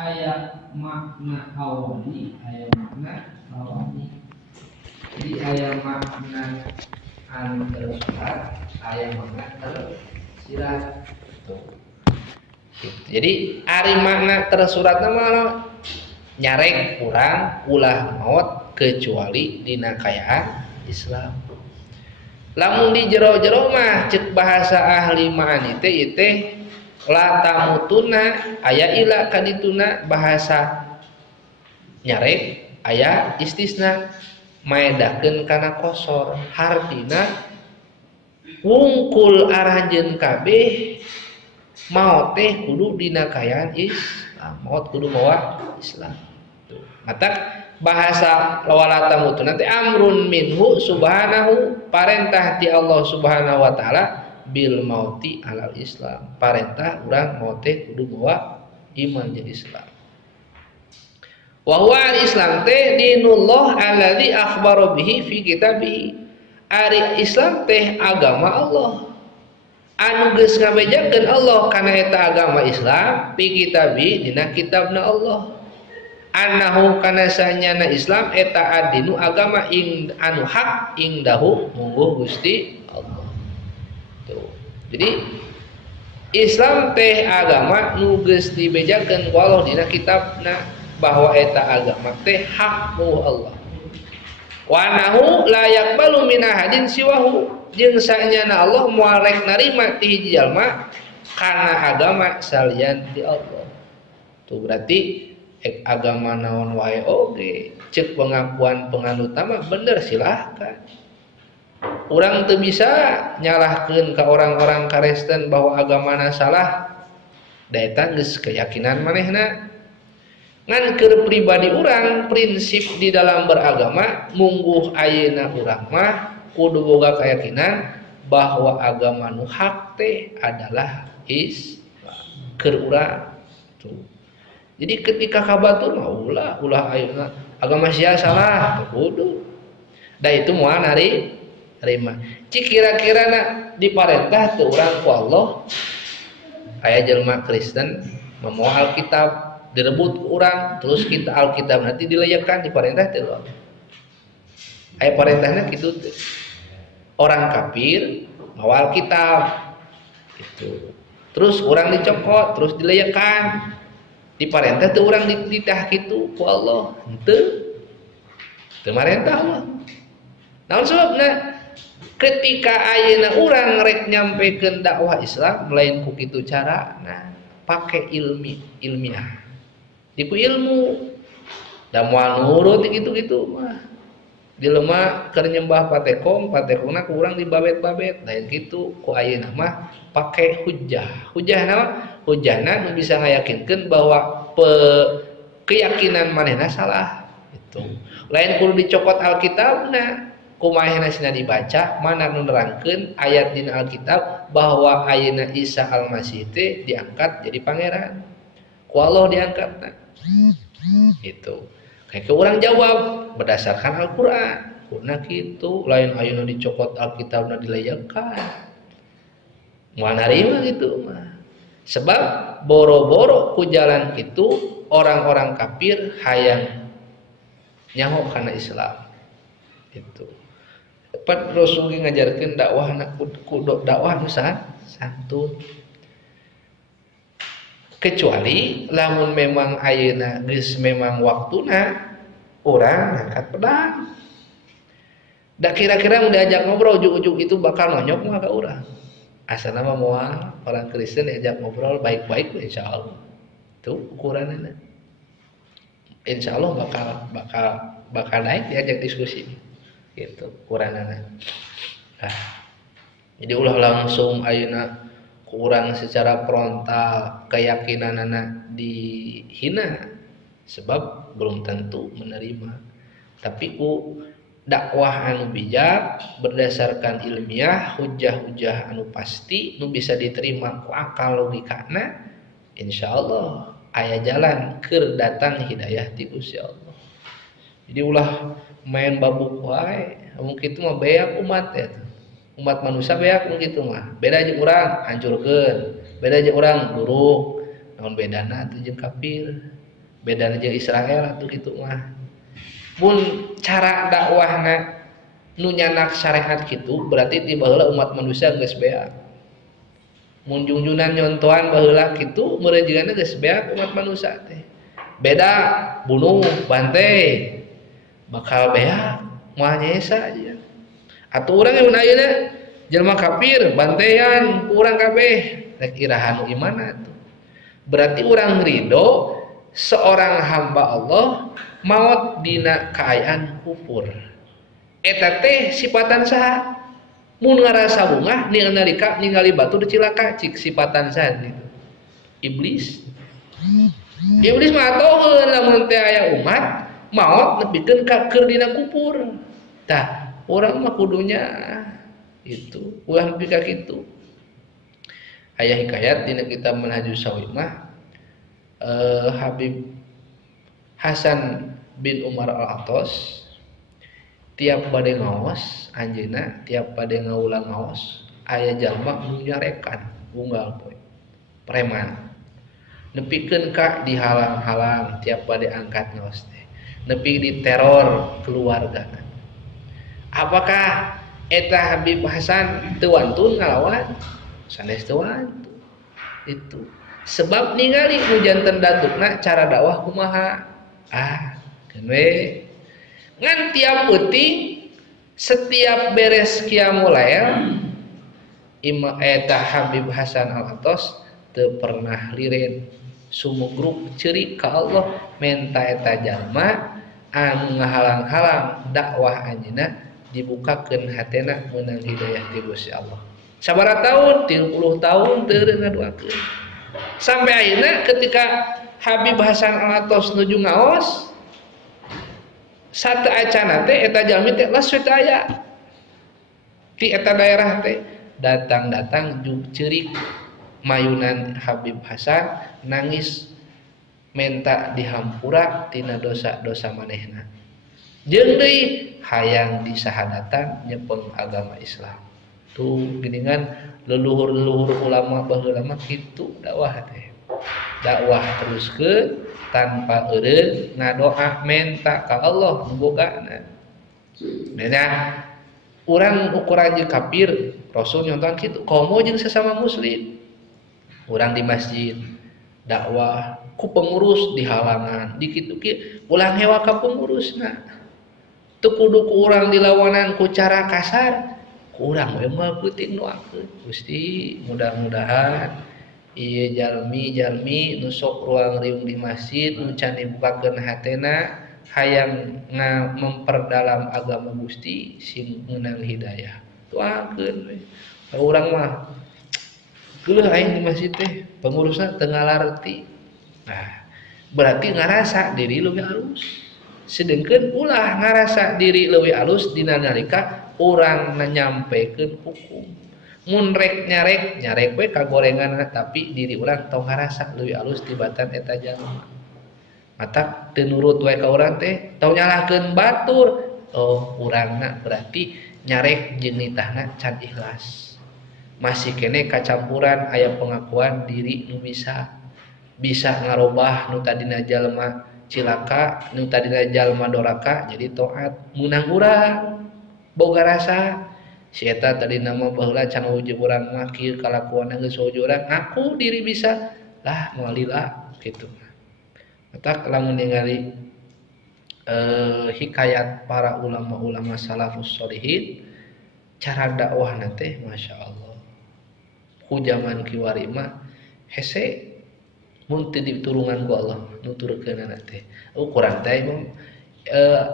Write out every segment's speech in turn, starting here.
aya makna awali aya makna awali. Jadi aya makna anu tersurat aya makna tersirat. Jadi ari makna tersurat nama nyarek kurang ulah maut kecuali dina kayaan Islam. Lamun di jero-jero mah cek bahasa ahli ma'ani teh la tamutuna aya ila kadituna bahasa nyarek aya istisna maedakeun kana kosor hartina wungkul arajeun kabeh maot teh kudu dina kayaan Islam, maot kudu mawa Islam. Tuh. Mata bahasa wala tamutuna teh amrun minhu subhanahu parentah ti Allah subhanahu wa taala bil mauti alal Islam. Parentah urang maot teh kudu mawa iman jadi Islam. Wa huwa al-Islam teh dinullah alladzi akhbara bihi fi kitabih. Ari Islam teh agama Allah. Anu geus ngabejakeun Allah kana eta agama Islam fi kitabih dina kitabna Allah. Annahu kana sanyana Islam eta adinu agama anu hak ingdahu mungguh Gusti Allah. Tuh. Jadi Islam teh agama nu geus dibejakeun ku Allah dina kitabna bahwa eta agama teh hak mu Allah. Wa nahu la yaqbalu min ahadin siwahu jeung sanyana Allah moal rek narima ti hiji jalma kana agama salian ti Allah. Tuh berarti agama naon wae oge cek pengakuan penganut mah bener silahkan. Urang teu bisa nyalahkeun ka orang-orang Kristen bahwa agamana salah. Da eta geus keyakinan manehna. Ngan keur pribadi urang prinsip di dalam beragama mungguh ayeuna urang mah kudu boga keyakinan bahwa agama nu hak teh adalah Islam keur urang. Tuh. Jadi ketika kabatur mah ulah ayeuna agama sia salah kudu. Da itu moal narima. Cik kira-kirana diparentah teu urang ku Allah aya jelema Kristen memoal Alkitab direbut ku urang terus kita Alkitab nanti dileyekan diparentah teu aya parentahna kitu teh. Orang kafir mawa Alkitab gitu. Terus urang dicokot terus dileyekan diparentah teu urang dititah kitu ku Allah henteu teu marentah Allah. Naon sababna ketika ayeuna urang rek nyampekeun dakwah Islam lain ku kitu carana pake ilmiah diku ilmu da moal nurut gitu-gitu mah dilema keur nyembah patekongna ku urang dibabet-babet lain kitu ku ayeuna mah pake hujjah naon hujjahna nu bisa ngayakinkeun bahwa keyakinan manehna salah itu lain kudu dicokot Alkitabna kumaha nasina dibaca mana nu nerangkeun ayat dina Alkitab bahwa ayeuna Isa Al-Masih teh diangkat jadi pangeran ku Allah diangkatna itu kayak urang jawab berdasarkan Al-Qur'an kuna kitu lain ayeuna dicokot Alkitabna dileyekan moal narima gitu mah sebab boro-boro ku jalan kitu orang-orang kafir hayang nyaho kana Islam itu tepat Rasul ngajarkeun dakwahna kudu dakwah nu santun kecuali lamun memang ayeuna geus memang waktuna urang ngangkat pedang da kira-kira mun diajak ngobrol ujug-ujug itu bakal nonyok mah ka urang asalna mah moal orang Kristen diajak ngobrol baik-baik insyaallah itu ukuranna insyaallah bakal naik diajak diskusi gitu ukuranna. Nah, jadi ulah langsung ayeuna kurang secara frontal keyakinanana dihina sebab belum tentu menerima. Tapi ku dakwah anu bijak berdasarkan ilmiah hujjah-hujjah anu pasti nu bisa diterima ku akal logikana insyaallah aya jalan keur datang hidayah ti Gusti Allah. Jadi ulah main babuk wae mun kitu mah beak umat ya. Umat manusia beak mun kitu mah. Beda jeung urang hancurkeun, beda jeung urang buruk. Naon bedana teh jeung kafir. Beda jeung Israel atuh kitu mah. Mun cara dakwahna nu nyanak syariat kitu berarti ti baheula umat manusia geus beak. Mun junjunan nyontohan baheula kitu meureujeuganna geus beak umat manusia teh. Beda bunuh, bantai, bakal beak moal nyaesa aja. Atuh urang yang ayeuna jelema kafir bantaian ku urang kabeh rek iraha nu imana tuh. Berarti urang ridho seorang hamba Allah maut dina kaayaan kufur. Eta teh sifatan saha? Mun ngarasa bungah ningali batu dicilaka cik sifatan saha gitu. Iblis. Iblis mah atoheun lamun teh aya umat maut nepikeun ka keur dina kufur. Tah, urang mah kudunya itu ulah nepi ka kitu. Aya hikayat dina kitab Manhajus Shawimah Habib Hasan bin Umar Al-Attas tiap bade ngaos anjeunna tiap bade ngaulang ngaos aya jalma nu nyarekan unggal poe preman nepikeun ka dihalang-halang tiap bade angkat ngaos teh nepi diteror keluargana. Apakah eta Habib Hasan teu wantun ngalawan? Sanes teu wantun. Itu sebab ningali nu janten datukna cara dakwah kumaha. Keun we ngan tiap peuting setiap beres qiyamul lail eta Habib Hasan Al-Attas teu pernah liren sumugruk ceurik ka Allah menta eta jalma anu ngahalang-halang dakwah anjeunna dibukakeun hatena meunang hidayah ti Gusti Allah. Sabaraha taun? 30 tahun teu ngaduakeun. Sampai akhirnya ketika Habib Hasan Al-Attas nuju ngaos satu acana teh eta jalmi teh las teu aya ti eta daerah teh datang ceurik mayunan Habib Hasan nangis menta dihampura tina dosa-dosa manehna jeung deui hayang disahadatan nyepeng agama Islam. Tuh geuningan leluhur-leluhur ulama baheula mah kitu dakwah teh. Dakwah teruskeun tanpa eureun ngadoa menta ka Allah nu bogana. Beda urang ukuran jeung kafir Rasul nyontohan kitu komo jeung sesama muslim. Urang di masjid dakwah ku pengurus dihalangan di kitu kieu ulang hewa ka pengurusna. Teu kudu ku urang dilawanan ku cara kasar, ku urang we mah peuting doakeun. Gusti mudah-mudahan ieu jalmi-jalmi nu sok ruang riung di masjid nu can dibukakeun hatena hayang memperdalam agama Gusti sing meunang hidayah. Doakeun we. Urang mah geuleuh aing di masjid teh pengurusna teu ngalarti. Nah, berarti ngarasa diri leuwih alus. Sedengkeun ulah ngarasa diri leuwih alus dina nalika urang nyampekeun hukum. Mun rek nyarek we kagorenganna tapi diri urang tong ngarasa leuwih alus tibatan eta jalma. Matak teu nurut wae ka urang teh tong nyalahkeun batur. Oh, urangna berarti nyarek jeung nitahna can ikhlas. Masih kene kacampuran aya pengakuan diri nu bisa ngarobah nu tadina jalma cilaka nu tadina jalma doraka jadi taat meunang urang boga rasa si eta tadina mah baheula can ujug urang mah kieu kalakuanna geus ujug urang aku diri bisa lah moal lila kitu. Matak lamun ningali hikayat para ulama-ulama salafus sholihin cara dakwahna teh masyaallah ku zaman kiwari mah hese mun teu diturungan ku Allah nuturkeunana teh ukuran teh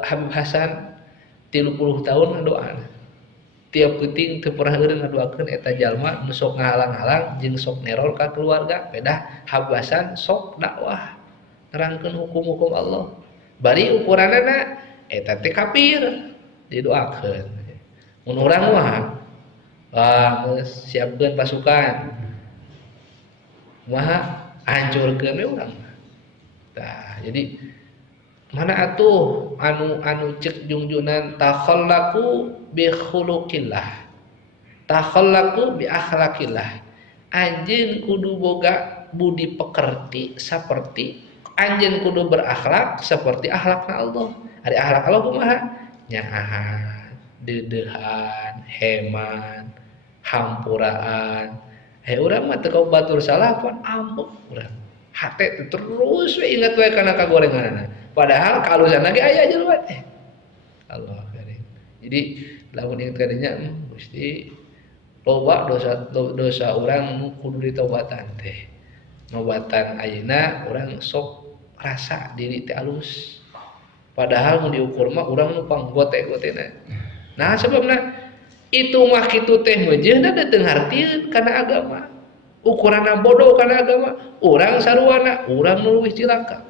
Habib Hasan 30 tahun ngadoana tiap peuting teu pernah eureun ngadoakeun eta jalma nu sok ngahalang-halang jeung sok neror ka keluarga. Beda Habib Hasan sok dakwah nerangkeun hukum-hukum Allah bari ukuranana eta teh kafir didoakeun. Mun urang mah geus siapkeun pasukan kumaha hancurkeun we urang. Tah, jadi mana atuh anu cek junjunan takhallaqu bi khuluqillah. Takhallaqu bi akhlaqillah. Anjeun kudu boga budi pekerti saperti anjeun kudu berakhlak seperti akhlakna Allah. Ari akhlak Allah kumaha? Nyahan, deudeuhan, heman, hampuraan. Urang mah teu batur salah pun ambek urang. Hate terus we inget we kana kagorenganna. Padahal kalusan lagi aya jelema teh. Allah karim. Jadi lamun inget kadinya Gusti loba dosa urang nu kudu ditobatan teh. Nobatan ayeuna urang sok rasa diri teh alus. Padahal mun diukur mah urang nu panggote-gotena. Nah sebabna itu mah kitu teh meujeuhna teu ngartieun kana agama. Ukuranna bodoh kana agama, urang saruana, urang nu leuwih cilaka.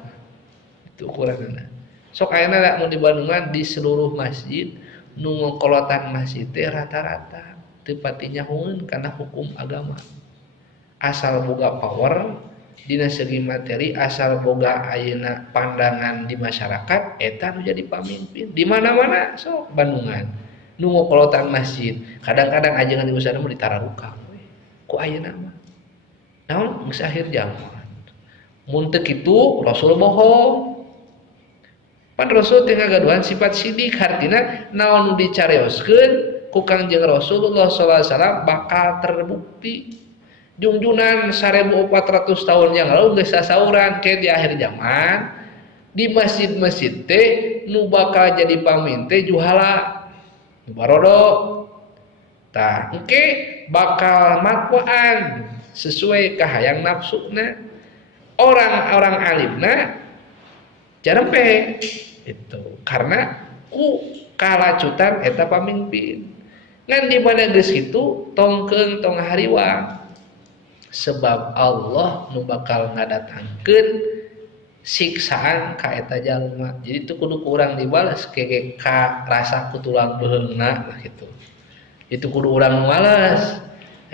Itu ukuranna. Sok ayeuna mun di Bandungan di seluruh masjid nu ngokolotan masjid teh rata-rata teu pati nyahoeun kana hukum agama. Asal boga power dina segi materi, asal boga ayeuna pandangan di masyarakat eta nu jadi pamimpin. Di mana-mana sok Bandungan nu ngokolotan masjid. Kadang-kadang ajengan di usahana mah ditararukang we. Ku ayeuna mah. Naon geus akhir zaman. Mun teu kitu Rasul bohong. Pan Rasul teh ngagaduhan sifat sidik hartina naon nu dicarioskeun ku Kangjeng Rasulullah sallallahu alaihi wasallam bakal terbukti. Junjunan 1400 tahun yang lalu geus sasauran ke di akhir zaman di masjid-masjid teh nu bakal jadi pamimpin teh juhala barodo tah engke bakal makwaan sesuai kahayang nafsuna orang-orang alimna jarempe itu karena ku kalacutan eta pamimpin ngan di mana geus kitu tongkeun tong hariwang sebab Allah nu bakal ngadatangkeun siksaan ka eta jalma. Jadi itu kudu urang dibalas keke ka rasa ku tulang beheungna lah gitu. Itu kudu urang malas.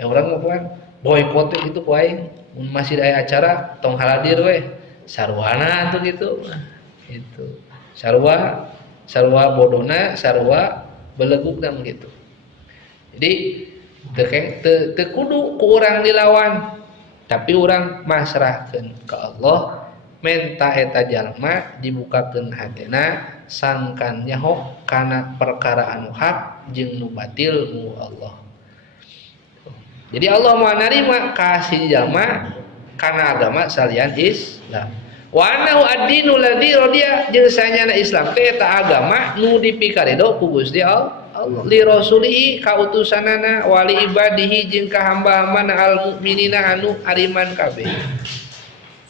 Urang mah puan boykot itu ku aing mun masih aya acara tong haladir we. Sarwana tuh gitu. Itu. Sarua bodona, sarua belegugna gitu. Jadi teu kudu ku urang dilawan tapi urang masrahkeun ka Allah menta eta jalma dibukakeun hatena sangkan nyaho kana perkara anu hak jeung nu batil mu Allah. Jadi Allah mau narima kasih jalma kana agama salian Islam. Wa annahu ad-dinu ladzi radiya jeung sanyana Islam teh eta agama nu dipikaredo ku Gusti Allah. Li rasulihi ka utusanana wali ibadihi jeung ka hamba-hambana al mukminina anu ariman kabeh.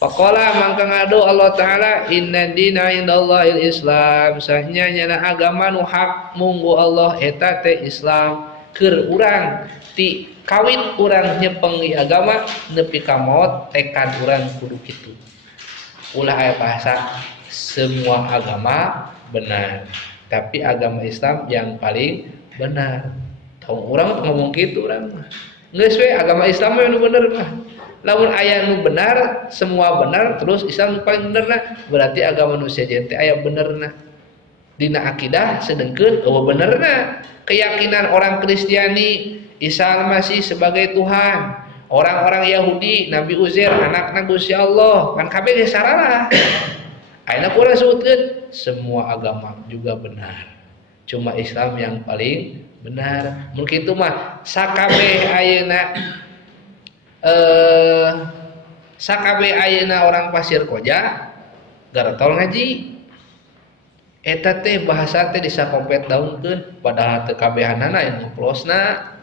Faqala mangka ngado Allah taala inna dina indallahil Islam sahnya nyana agama nu hak munggu Allah eta teh Islam keur urang ti kawit urang nyepeng ieu agama nepi ka maot tekad urang kudu kitu. Ulah aya bahasa semua agama benar tapi agama Islam yang paling benar. Tahu orang ngomong gitu orang mah. Geus we agama Islam yang benar mah. Lamun aya nu benar, semua benar terus Islam nu paling benerna, berarti agama manusia teh aya benerna. Dina akidah sedengkeun eueuh benerna. Keyakinan orang Kristiani Isa Al-Masih sebagai Tuhan. Orang-orang Yahudi Nabi Uzair anakna Gusti Allah. Kan kabeh geus sararah. Ayeuna kurang sebutkeun semua agama juga benar. Cuma Islam yang paling benar. Mungkin itu mah sakabeh ayeuna orang Pasir Koja garetol ngaji. Eta teh bahasa teh disakompet daunkeun padahal teu kabehanana anu plosna.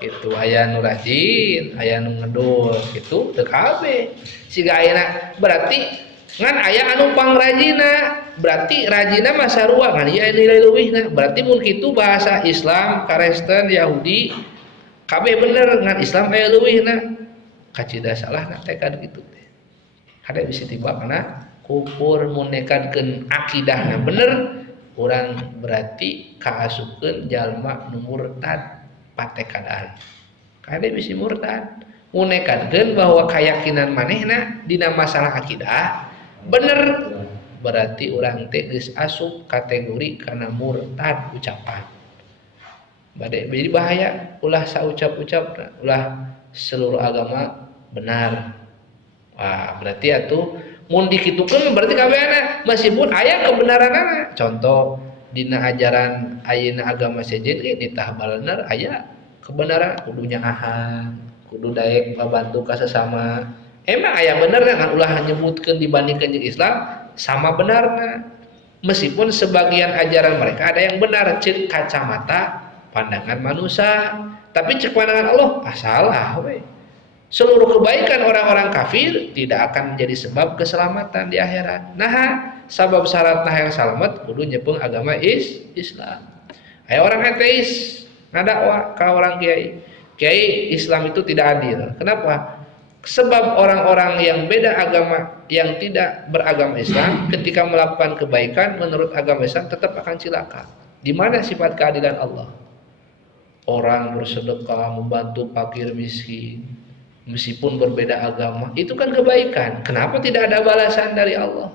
Itu aya nu rajin, aya nu ngedul gitu teu kabeh. Siga ayeuna berarti ngan aya anu pangrajina berarti rajina mah sarua ngan ieu nilai leuwihna berarti mun kitu bahasa Islam Kristen Yahudi kabeh bener ngan Islam aya leuwihna kacida salahna tekad kitu teh hade bisa tiba kana kufur mun nekadkeun akidahna bener urang berarti kaasupkeun jalma nu murtad patekadaan kade bisa murtad mun nekadkeun bahwa keyakinan manehna dina masalah akidah bener berarti orang teh geus asup kategori kana murtad ucapan. Bade jadi bahaya ulah saucap-ucap ulah seluruh agama benar. Wah, berarti atuh Mun dikitukeun berarti kabehana meskipun aya kebenaranana. Contoh dina ajaran ayeuna agama sejen ge ditah bener aya kebenaran kudu nyaahan, kudu daek ngabantu ka sesama. Emang aya bener kan ulah nyebutkeun dibandingkeun jeung Islam sama benarna. Meskipun sebagian ajaran mereka ada yang benar cek kacamata pandangan manusia, tapi cek pandangan Allah salah we. Seluruh kebaikan orang-orang kafir tidak akan menjadi sebab keselamatan di akhirat. Nah, sabab syarat yang selamat kudu nyepeng agama Islam. Aya orang ateis ngadakwah ka orang kiai. Kiai Islam itu tidak adil. Kenapa? Sebab orang-orang yang beda agama, yang tidak beragama Islam, ketika melakukan kebaikan menurut agama Islam tetap akan cilaka. Di mana sifat keadilan Allah? Orang bersedekah, membantu fakir miskin, meskipun berbeda agama, itu kan kebaikan. Kenapa tidak ada balasan dari Allah,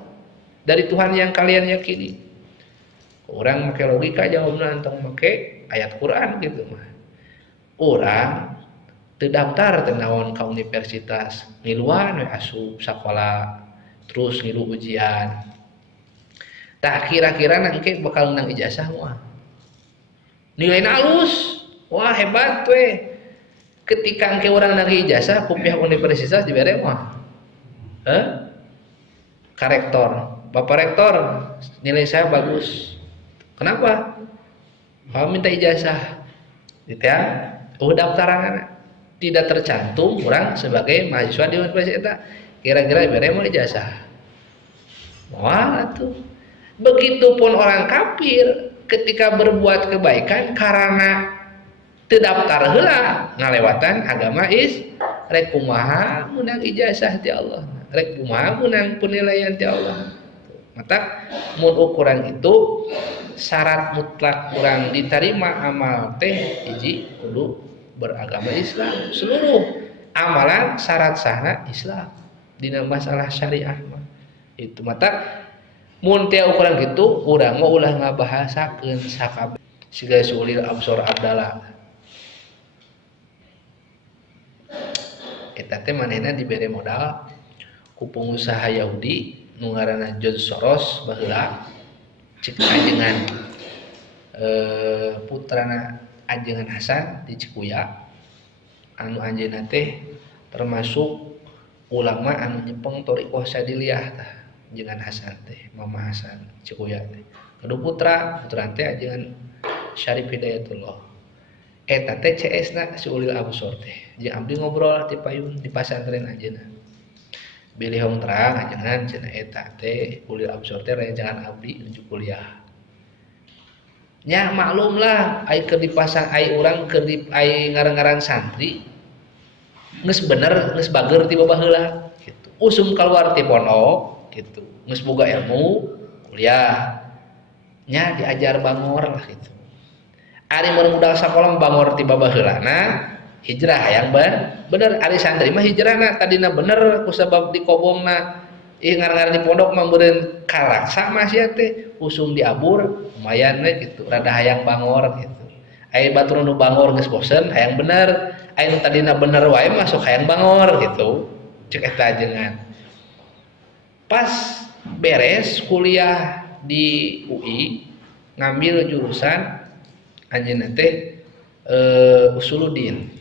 dari Tuhan yang kalian yakini? Orang pakai logika jawabna antong make ayat Quran gitu mah. Orang terdaftar tenawan ke universitas, ngiluan we asup sekolah, terus ngilu ujian. Tak kira-kira nangke bakal menang ijazah mah. Nilainya halus, wah hebat we. Ketika engke orang nagih ijazah ku pihak universitas dibere mah. Ka rektor, Bapak rektor, nilai saya bagus. Kenapa? Kalau minta ijazah. Gitu ya. Daftaran tidak tercantum orang sebagai mahasiswa di universitas. Kira-kira dibere mah ijazah. Wah tuh. Begitupun orang kafir ketika berbuat kebaikan karena terdaftar heula ngalewatan agama rek kumaha menang ijazah ti Allah, rek kumaha menang penilaian ti Allah. Mata mun ukuran itu syarat mutlak kurang diterima amal teh hiji kudu beragama Islam. Seluruh amalan syarat sahna Islam dina masalah syariah mah. Itu mata mun teu ukuran kitu urang mah ulah ngabahasakeun sakabeh siga sulil absor abdallah. Eta teh manehna dibere modal ku pengusaha Yahudi nu ngaranna George Soros baheula cek ajengan putrana ajengan Hasan di Cikuya anu anjeunna teh termasuk ulama anu nyepeng thariqah Sadiliyah tah ajengan Hasan teh Mama Hasan Cikuya teh kedua putra teh ajengan Syarif Hidayatullah. Eta teh CS-na si Ulil Absor teh jeung abdi ngobrol ti payun di pasantren ajeuna. Bilihong terang ajengan cenah eta teh Ulil Absor teh rancangan abdi nuju kuliah. Nya maklum lah ai keur di pasar ai urang keur di ai ngaran-ngaran santri geus bener geus bager ti babaheula gitu. Usum kaluar ti pondok gitu. Geus boga ilmu kuliah. Nya diajar bangor lah gitu. Ari mun budal sakola bangor ti babaheulana hijrah hayang bener ari santri mah hijrahna tadina bener kusabab di kobongna ngaran-ngaran di pondok mah meureun karaksa mah sia teh usum diabur lumayan we gitu rada hayang bangor gitu. Aya batur nu bangor geus bosen hayang bener, aya nu tadina bener wae mah sok hayang bangor gitu. Cek eta ajengan. Pas beres kuliah di UI ngambil jurusan anjeunna teh usuluddin.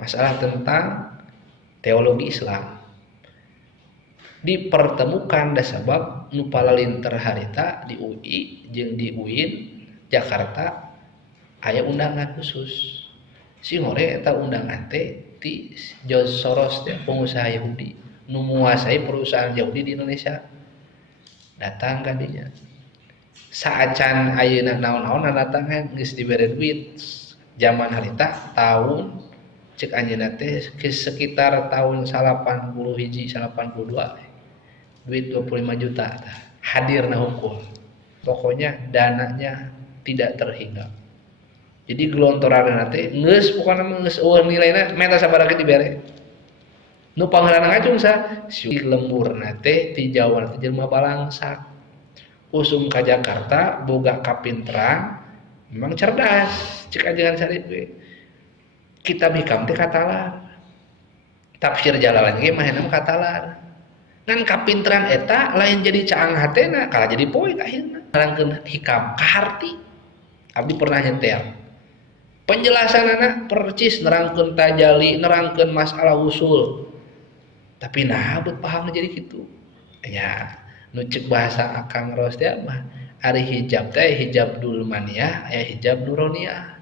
Masalah tentang teologi Islam. Dipertemukan da sabab nu palalinter harita di UI jeung di UIN Jakarta aya undangan khusus. Si ngore eta undangan teh ti George Soros teh pengusaha Yahudi nu menguasai perusahaan Yahudi di Indonesia. Datang ka dinya. Saacan ayeuna naon-naon datangan geus dibere duit zaman harita tahun cek anjeunna teh sekitar tahun 81 82 duit 25 juta hadir na hungkul pokoknya dananya tidak terhingga jadi gelontoran teh geus pokona geus eueuh nilaina meta sabaraha dibere nu pangaranna ngacung sa si lemburna teh ti Jawa teh jelema balangsak usum ka Jakarta boga kapinteran memang cerdas cek ajengan Syarif we kitab hikam teh katalar tafsir Jalalain ge mah katalar Ngan kapinteran eta lain jadi caang hatena kalah jadi poin akhirna nerangkeun hikam kaharti abdi pernah nyetel penjelasan anak percis nerangkeun tajali nerangkeun masalah usul tapi nah bet paham jadi gitu ya nu ceuk bahasa Akang Ros teh mah ari hijab teh hijab dulmaniyah aya hijab nuroniyah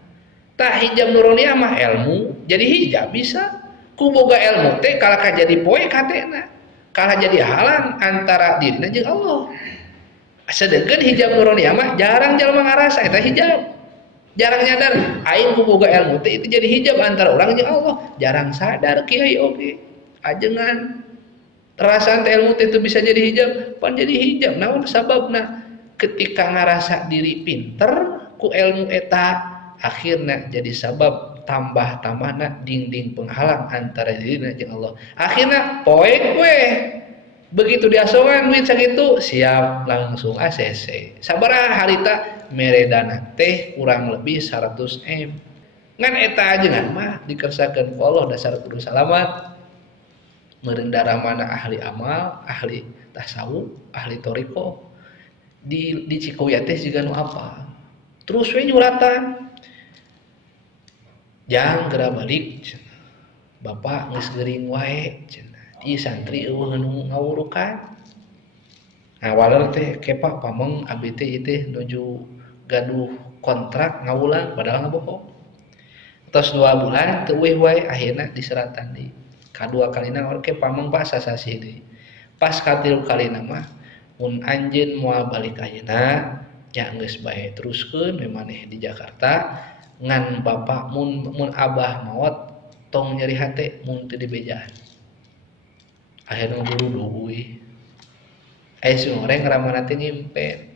tah hijab nuroniyah mah ilmu jadi hijab bisa ku boga ilmu teh kalah jadi poe katena kalah jadi halang antara dirina jeung Allah. Sedangkan hijab nuroniyah mah jarang jalma ngarasa eta hijab. Jarang nyadar aing ku boga ilmu teh itu jadi hijab antara urang jeung Allah. Jarang sadar kiai oge. Ajengan perasaan teh ilmu teh itu bisa jadi hijab, pan jadi hijab. Naon sababna? Ketika ngarasa diri pinter ku ilmu eta akhirna jadi sabab tambah-tambahna dinding penghalang antara dirinya jeung Allah. Akhirnya poek we. Begitu diasongan duit sakitu siap langsung ACC. Sabaraha harita meredana teh kurang lebih 100 M. Ngan eta ajengan mah dikersakeun ku Allah dasar kudu salamat. Meureun mana ahli amal, ahli tasawuf, ahli toriko. Di Cikoya teh juga nu apa. Terus we nyuratan jang geura balik Bapak geus geuring wae di santri eueuh nu ngawurukan awalna teh kepa pameng abdi teh ieu teh nuju gaduh kontrak ngawulang padahal ngabohong tos 2 bulan teu eueuh wae akhirna diseratan deui kadua kalina ke pameng Pak sasasi deui pas katilu kalina mah mun anjeun moal balik ayeuna nya geus bae teruskeun we maneh di Jakarta ngan bapak mun abah maot tong nyeri hate mun teu dibejaan akhirnya buru duwi aya sumoreng ramana teh nyimpen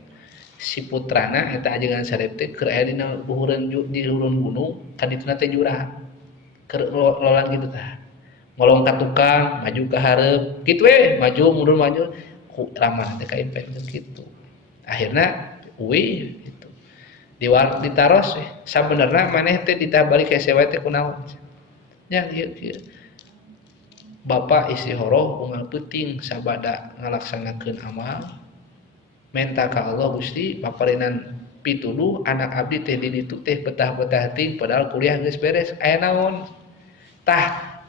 si putrana eta ajengan sarep teh keur aya dina luhureun di luhureun gunung kan dituna teh jurang keur lolan kitu tah ngolong ka tukang maju ka hareup kitu we maju mundur maju ku ramana teh kaimpen kitu akhirna uwi gitu ditaros sabenerna maneh teh ditah balik hese wae teh kunaon nya kieu Bapak istihoroh unggal peuting sabada ngalaksanakeun amal menta ka Allah Gusti paparinan pituduh anak abdi teh di ditu teh betah-betah ting padahal kuliah geus beres aya naon tah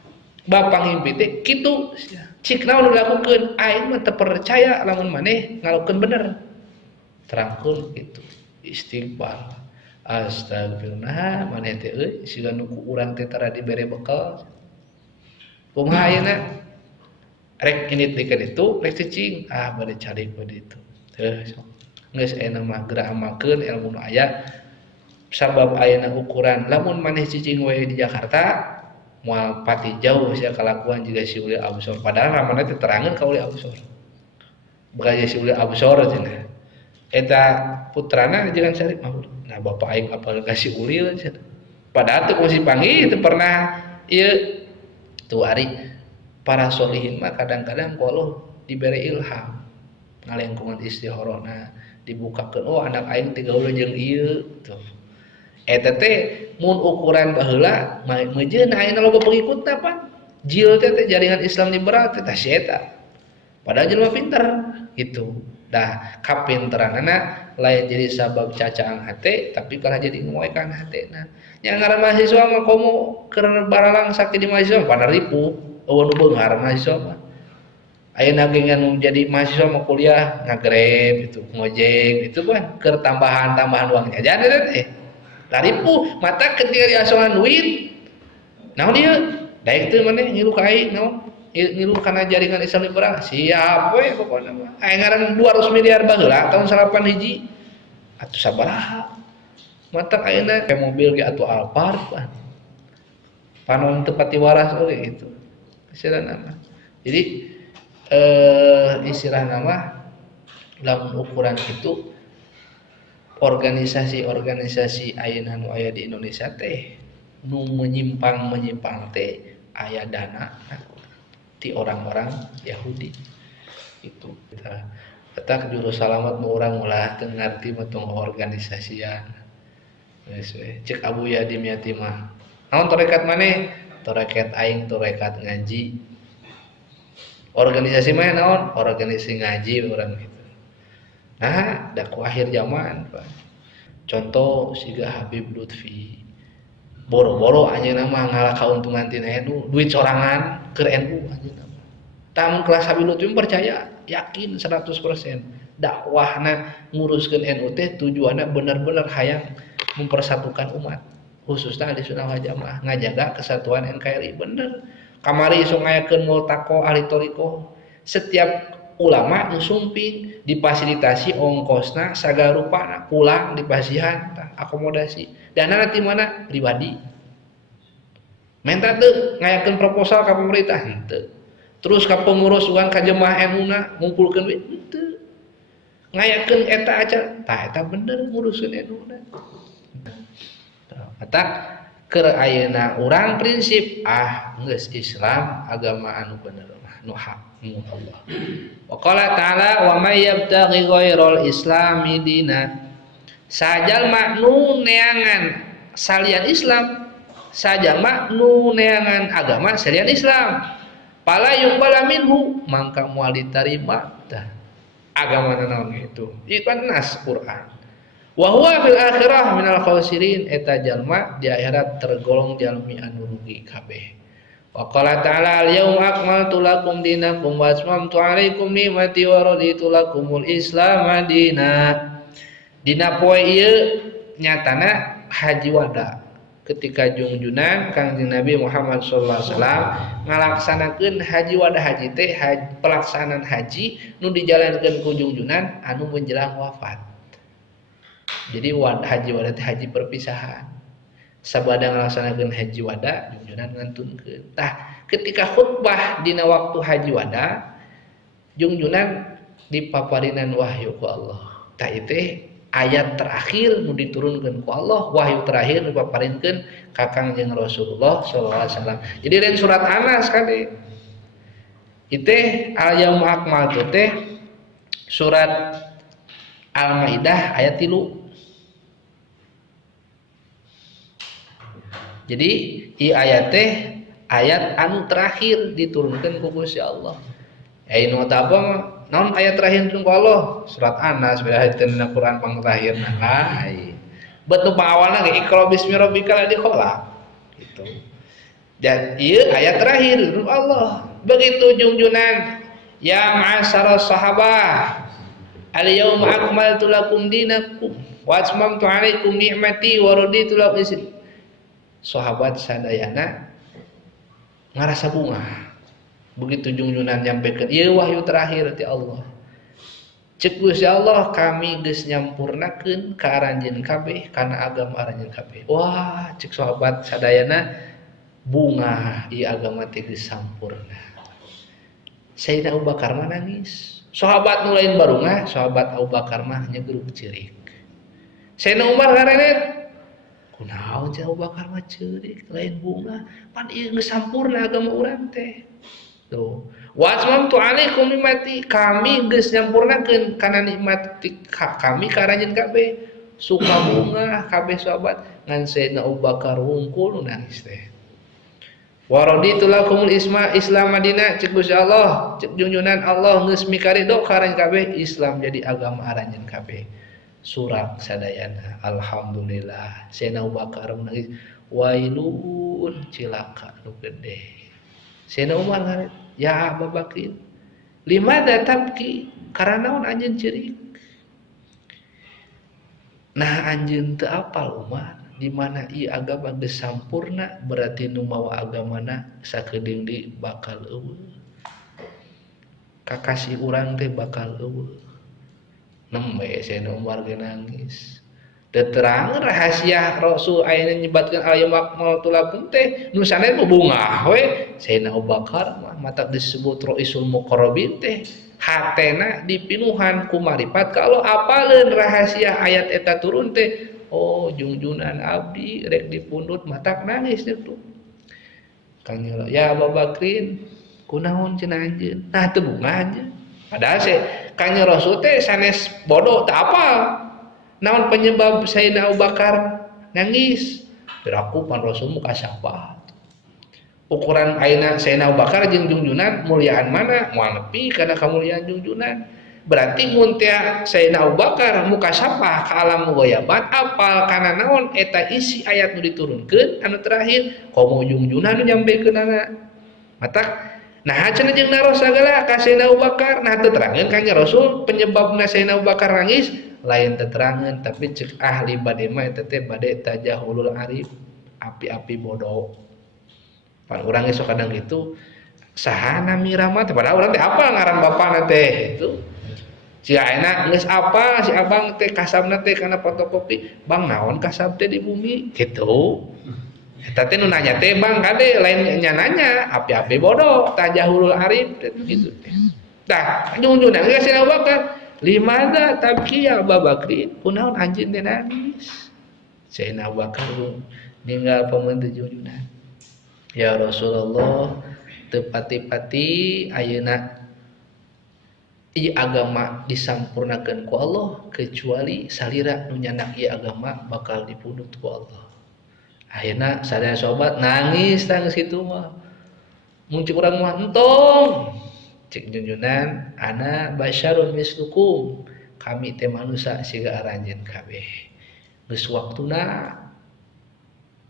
Bapak ngimpi teh kitu cik naon dilakukeun aing mah teu percaya lamun maneh ngalakukeun bener terangkeun kitu istighfar astagfirullah maneh teh euy siga nu ku urang teh tara dibere bekal kumaha ayeuna rek init dikeun itu rek cicing bade calik bade itu teu geus aya mah geura amalkeun ilmu nu aya sabab ayeuna ukuran lamun maneh cicing we di Jakarta moal pati jauh sia kalakuan jiga si uli absor padahal ramana teh terangeun ka uli absor bagaja si uli absor cenah eta putrana jangan cari mah nah bapak aing apal kasih uli cenah padahal teu masih panggil teu pernah ieu tu ari para solihin mah kadang-kadang Allah diberi ilham ngalengkungan istihorona dibukakeun oh anak aing teh gaul jeung ieu tuh eta teh mun ukuran baheula meujeun ayeuna loba pengikutna pan jil teh jaringan Islam liberal teh tah si eta padahal jelema pinter gitu dah kapinteranana lain jadi sabab cacaang hate tapi kalah jadi ngoekan hatena nya ngaran mahasiswa mah komo keur baralang sakti di mahasiswa pada ripuh eueuh nu beunghar mahasiswa mah ayeuna ge ngan jadi mahasiswa mah kuliah ngagrab itu ngojek itu kan keur tambahan uang jajan eta teh taripuh mata ketika diasongan duit naon ieu daek teu maneh ngilu ka aing naon ngilu kana jaringan Islam liberal siap we pokona mah aya ngaran 200 miliar baheula tahun 81 atuh sabaraha mata ayeuna kayak mobil ge atuh Alphard pan panon teu pati waras oge gitu istilahna mah jadi istilahna mah lamun ukuran itu organisasi-organisasi ayeuna nu aya di Indonesia teh nu menyimpang teh aya dana ti orang-orang Yahudi itu kita juru salamat nu urang ulah teu ngarti matung organisasian geus we cek Abu Yadim Yatimah naon torekat maneh torekat aing torekat ngaji Organisasi mana naon? Organisasi ngaji orang gitu. Nah, dak akhir zaman, Pak. Contoh siga Habib Lutfi. Boro-boro anjeunna mah ngalah kauntungan tina NU, duit sorangan ke NU anjeunna. Tamun kelas Habib Lutfi percaya, yakin 100%. Dakwahna nguruskeun NU teh tujuanna bener-bener hayang mempersatukan umat. Khususnya ahli sunnah wal jamaah ngajaga kesatuan NKRI bener. Kamari iso ngayakeun multaqo ahli thariqah. Setiap ulama nu sumping difasilitasi ongkosna sagala rupana pulang dipasihan akomodasi. Dana ti mana? Pribadi. Menta teu ngayakeun proposal ka pemerintah henteu. Terus ka pengurus uang ka jemaah NU-na ngumpulkeun duit henteu. Ngayakeun eta acara, tah eta bener nguruskeun NU-na. Eta keur ayeuna urang prinsip geus Islam agama anu bener mah nu hak mu Allah. Wa qala ta'ala wa may yabtaghi ghairal islami dina. Sajalma nu neangan salian Islam, sajalma nu neangan agama salian Islam. Pala yuqbala minhu mangka moal ditarima tah agama naon itu. Ikan nas Quran. Wa huwa fil akhirah minal khasirin eta jalma di akhirat tergolong jalmi anu rugi kabeh. Wa qala ta'ala al-yauma akmaltu lakum dinakum wa atmamtu 'alaikum ni'mati wa raditu lakumul Islam madina. Dina poe ieu nyatana haji wada. Ketika junjunan Kangjeng Nabi Muhammad sallallahu alaihi wasallam ngalaksanakeun haji wada, haji teh pelaksanaan haji nu dijalankeun ku junjunan anu menjelang wafat. Jadi haji wada teh haji perpisahan. Sabada ngalaksanakeun haji wada, junjunan ngantunkeun. Tah, ketika khutbah dina waktu haji wada, junjunan dipaparinan wahyu ku Allah. Tah ieu ayat terakhir nu diturunkeun ku Allah, wahyu terakhir nu dipaparinkeun ka Kangjeng Rasulullah sallallahu alaihi wasallam. Jadi lain surat Anas kade. Iteh al-yauma akmaltu teh surat Al-Maidah ayat 3. Jadi i ayat teh ayat anu terakhir diturunkan ku Gusti Allah. Ayeuna teh apa naon ayat terakhir ku Allah? Surat Anas ayat dina Quran pang terakhirna. Lain. Bet nu pangawalna ge Iqra bismi rabbikal ladzi khalaq. Gitu. Dan ieu ayat terakhir ku Allah. Begitu junjunan ya ma'asyaras sahabah al-yauma akmaltu lakum dinakum wa atmamtu 'alaikum ni'mati wa raditu lakum Islam. Sahabat sadayana ngarasa bunga. Begitu junjunan nyampaikan ieu wahyu terakhir ti Allah. Ceuk Gusti Allah kami geus nyampurnakeun ka aranjeun kabeh kana agama aranjeun kabeh. Wah, ceuk sahabat sadayana bunga ieu agama teh geus sampurna. Sayyidina Abu Bakar mah nangis. Sahabat nu lain barungah, sahabat Abu Bakar mah nyegruk ceurik. Sayyidina Umar ngarenet kunaon cenah Abu Bakar mah ceurik lain bunga pan ieu geus sampurna agama urang teh. Tuh. Wa atmamtu 'alaikum ni'mati kami geus nyampurnakeun kana nikmat kami ka aranjeun kabeh. Suka bunga kabeh sahabat ngan Sayyidina Abu Bakar wungkul nangis teh. Wa raditu lakumul Islam Madinah ceuk Gusti Allah ceuk junjunan Allah geus mikaridho ka aranjeun kabeh Islam jadi agama aranjeun kabeh. Surat sadayana alhamdulillah Sayyidina Abu Bakar nangis wailun cilaka nu gede. Sayyidina Umar ngaret ya Abu Bakar limada tabki karana naon anjeun ceurik. Nah anjeun teu apal Umar di mana ieu agama geus sampurna berarti nu mawa agamana sakedeung di bakal eueuh. Kakasih urang teh bakal eueuh. Nembe Sayyidina Umar ge nangis. Teu terang rahasia Rasul aya nyebatkeun al-yauma akmaltu lakum teh nu sanes bunga we. Sayyidina Abu Bakar mah mata disebut raisul muqarrabin teh hatena dipinuhan ku marifat kalau apaleun rahasia ayat eta turun teh oh junjunan abdi rek dipundut matak nangis itu. Kang ya Abu Bakrin kunaon cenah anjeun? Nah teu bunga anjeun. Padahal Kang Rasul teh sanes bodoh teu apal. Naon penyebab Sayyidina Abu Bakar nangis? Beraku pan Rasul muka syafaat. ukuran ayeuna Sayyidina Abu Bakar jeung junjunan muliaan mana moal nepi kana kamuliaan junjunan. Berarti mun teh Sayyidina Abu Bakar muka sapa ka alam ghayabat apal kana naon eta isi ayat nu diturunkeun anu terakhir komo junjunan nu nyampekeunana. Matak nah cenah jeung naros sagala ka Sayyidina Abu Bakar nah teu terangeun ka Rasul penyebabna Sayyidina Abu Bakar nangis lain teu terangeun tapi cek ahli bade mah eta teh bade tajahulul arif api-api bodoh. Pan urang geus kadang gitu sahana mirama teh padahal urang teh apal ngaran bapana teh itu. Si ayeuna geus apa si abang teh kasabna teh kana fotokopi, Bang naon kasab teh di bumi gitu. Eta teh nu nanya teh Bang kade lain nya nanya api-api bodoh tajahulul arif gitu teh. Tah junjungan geus Abu Bakar limada tabkiya Abu Bakrin kunaon anjeun teh nangis. Sayyidina Abu Bakar ninggal pameun junjungan. Ya Rasulullah tepati-pati ayeuna ieu agama disampurnakeun ku Allah kecuali salira nu nyandak ieu agama bakal dipunut ku Allah. Ayeuna sadaya sobat nangis kitu mah. Mun cik urang mah entong. Cik junjunan ana basyarun mislukum. Kami teh manusia siga aranjeun kabeh. Geus waktuna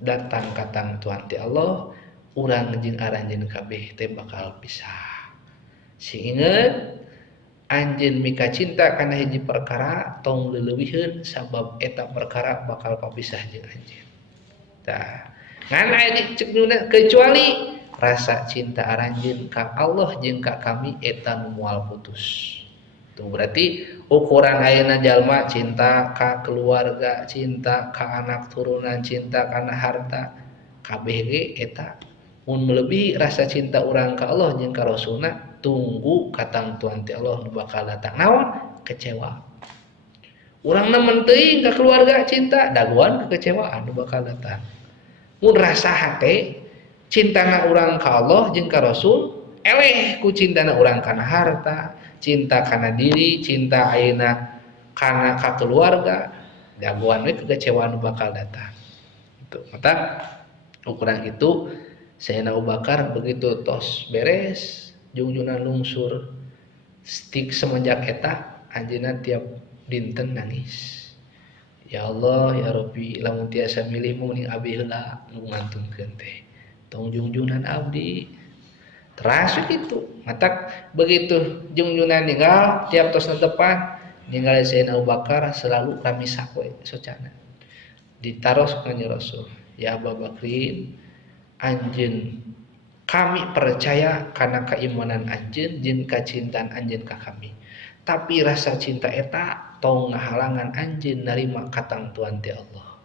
datang katang Tuhan ti Allah urang jeung aranjeun kabeh teh bakal pisah. Sing inget anjeun mika cinta kana hiji perkara tong leuleuyeuheun sabab eta perkara bakal papisah jeung anjeun. Tah, ngan aya dicekna kecuali rasa cinta aranjeun ka Allah jeung ka kami eta nu moal putus. Tuh berarti ukuran ayeuna jalma cinta ka keluarga, cinta ka anak turunan, cinta kana harta kabeh ge eta mun melebihi rasa cinta urang ka Allah jeung ka Rasulna tunggu katang Tuhan ti Allah nu bakal datang naon kecewa urang nemen teuing ka keluarga cinta daguan kekecewaan nu bakal datang mun rasa hate cintana urang ka Allah jeung ka Rasul eleh ku cintana urang kana harta cinta kana diri cinta ayeuna kana ka keluarga daguan we kekecewaan nu bakal datang itu mata ukuran itu Sayyidina Abu Bakar begitu tos beres junjunan lungsur stik semenjak eta anjeunna tiap dinten nangis. Ya Allah ya Rabbi lamun tiasa milihmu ning abdi heula nu ngantungkeun teh. Tong junjunan abdi. Terasuk itu. Matak begitu junjunan ninggal tiap tos netepan ninggal Sayyidina Abu Bakar selalu rami sakwe socana. Ditaros ka Rasul. Ya Abu Bakrin anjeun kami percaya karena keimanan anjeun jeung kacintaan anjeun ka kami tapi rasa cinta eta tong ngahalangan anjeun narima katang Tuhan ti Allah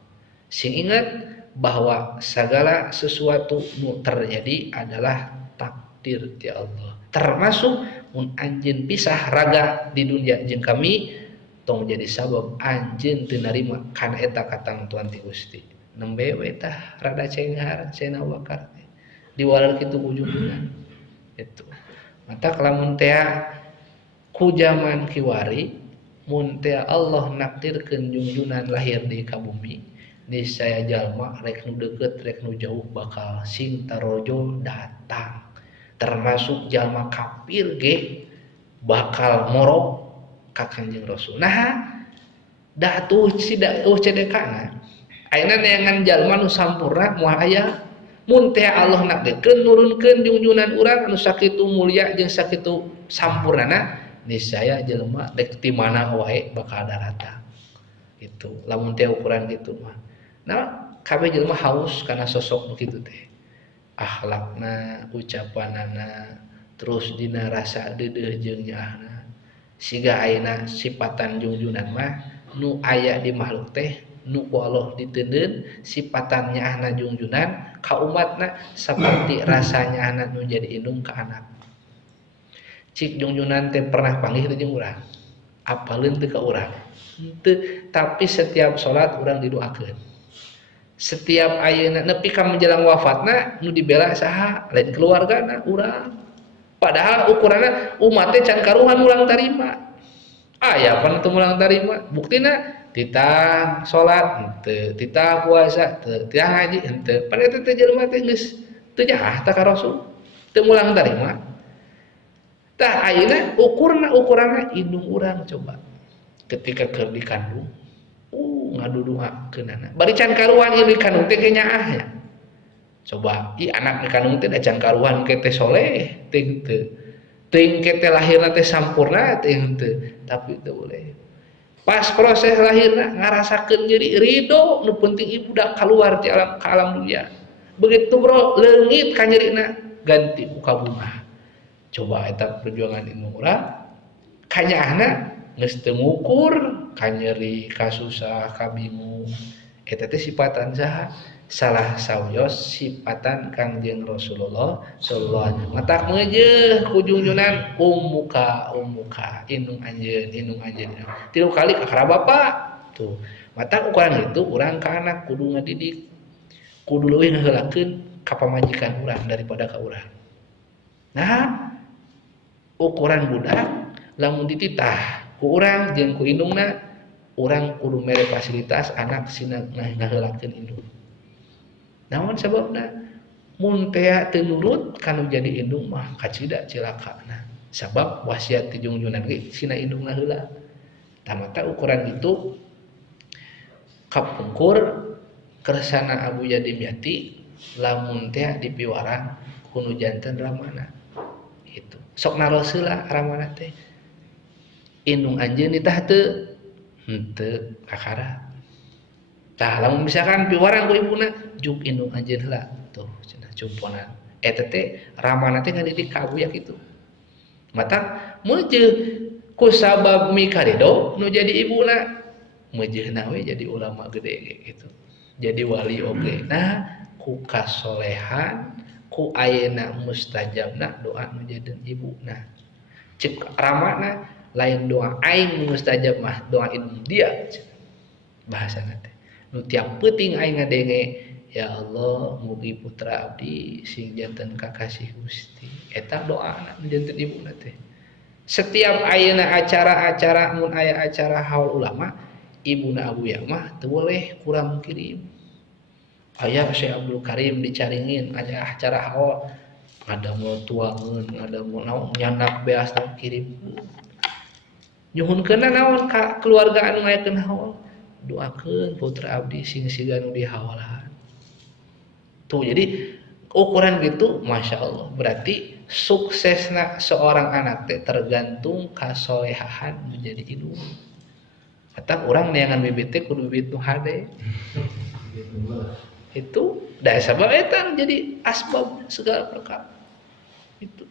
sing ingat bahwa segala sesuatu nu terjadi adalah takdir ti Allah termasuk mun anjeun pisah raga di dunia jeung kami tong jadi sabab anjeun teu narima kana eta katang Tuhan ti Gusti nembe we tah rada cenghar Sayyidina Abu Bakar diwalar kitu ujung-ujungan itu mata lamun teh ku zaman kiwari mun teh Allah nakdirkeun junjunan lahir di kabumi niscaya jalma rek nu deukeut rek nu jauh bakal sing tarojo datang termasuk jalma kafir ge bakal morok ka Kanjeng Rasul nah da tuh sida cedekana ayeuna neangan jalma nu sampurna moal aya mun teh Allah nakdirkeun nurunkeun junjunan urang anu sakitu mulia jeung sakitu sampurnana niscaya jelema rek ti mana wae bakal datang gitu lamun teh ukuran kitu mah nah kabeh jelema haus kana sosok kitu teh akhlakna ucapanana terus dina rasa deudeuh jeung nyaahna siga ayeuna sifatan junjunan mah nu aya di makhluk teh nu ku Allah diteundeun sifatan nyaahna junjunan ka umatna saperti rasanya anak nu jadi indung ka anak cik junjunan teh pernah panggih teh jeung urang apaleun teu ka urang teu tapi setiap salat urang didoakeun setiap ayeuna nepi ka menjelang wafatna nu dibela saha lain keluargana urang padahal ukuranna umat teh can karuhan ulang tarima aya pan teu ulang tarima buktina titah salat henteu titah puasa teu titah haji henteu pan eta teh jelema teh geus teu nyaah tah ka Rasul teu mulang tarima tah ayeuna ukuranna indung urang coba ketika keur dikandung ngaduduhakeunana bari can karuan ieu dikandung teh ge nyaah nya coba anak dikandung teh da can karuan ke teh soleh teh teu teuing ke teh lahirna teh sampurna teh henteu tapi teu boleh pas proses lahirna ngarasakeun nyeri ridho nu penting ibu dak keluar ti alam ka alam dunia begitu bro leungit ka nyerina ganti ku kabunga coba eta perjuangan indung urang kanyaahna geus teu ngukur ka nyeri ka susah ka bingung eta teh sifatan saha salah sawios sifatan Kangjeng Rasulullah sallallahu alaihi wasallam matak meujeuh ku junjunan ummuka indung anjeun tilu kali ka bapak tuh matak ukuran itu urang ka anak kudu ngadidik kudu leuwih ngaheulakeun ka pamajikan urang daripada ka urang nah ukuran budak lamun dititah ku urang jeung ku indungna urang kudu mere fasilitas anak sina ngaheulakeun indung naon sababna mun teh teu nurut kanu jadi indung mah kacida cilakana sabab wasiat ti junjunan ge sina indungna heula tamata ukuran itu kapungkur kersana Abu Yadim Yati lamun teh dipiwaran kunu janten ramana itu sok naros heula ramana teh indung anjeun ditah teu henteu kakara tah lamun misalkan piwaran ku ibuna juk indung anjeun heula tuh cenah cumponan eta teh ramana teh ngadidik ka abuya kitu mata meujeuh ku sabab mikarido nu jadi ibuna meujeuhna we jadi ulama gede gitu jadi wali oge nah ku kasolehan ku ayeuna mustajabna doa nu jadieun ibuna cek ramana lain doa aing mustajab mah doa indung dia bahasana teh nu tiap peuting aing ngadenge ya Allah mugi putra abdi sing janten kakasih Gusti eta doana janten ibuna teh setiap ayeuna acara-acara mun aya acara haul ulama ibuna abuya mah teu boleh kurang kirim aya Syekh Abdul Karim dicaringin aya acara haul ada mau tuangeun ada mau naon nyandak beas kirim nyuhunkeunna naon ka keluarga anu ngayakeun haul doakeun putra abdi sing siga nu dihawalan tuh jadi ukuran gitu Masya Allah berarti suksesna seorang anak teh tergantung kasolehahan menjadi indung atau orang neangan bibit teh kudu bibit nu hade itu da sabab eta jadi asbab segala perkara itu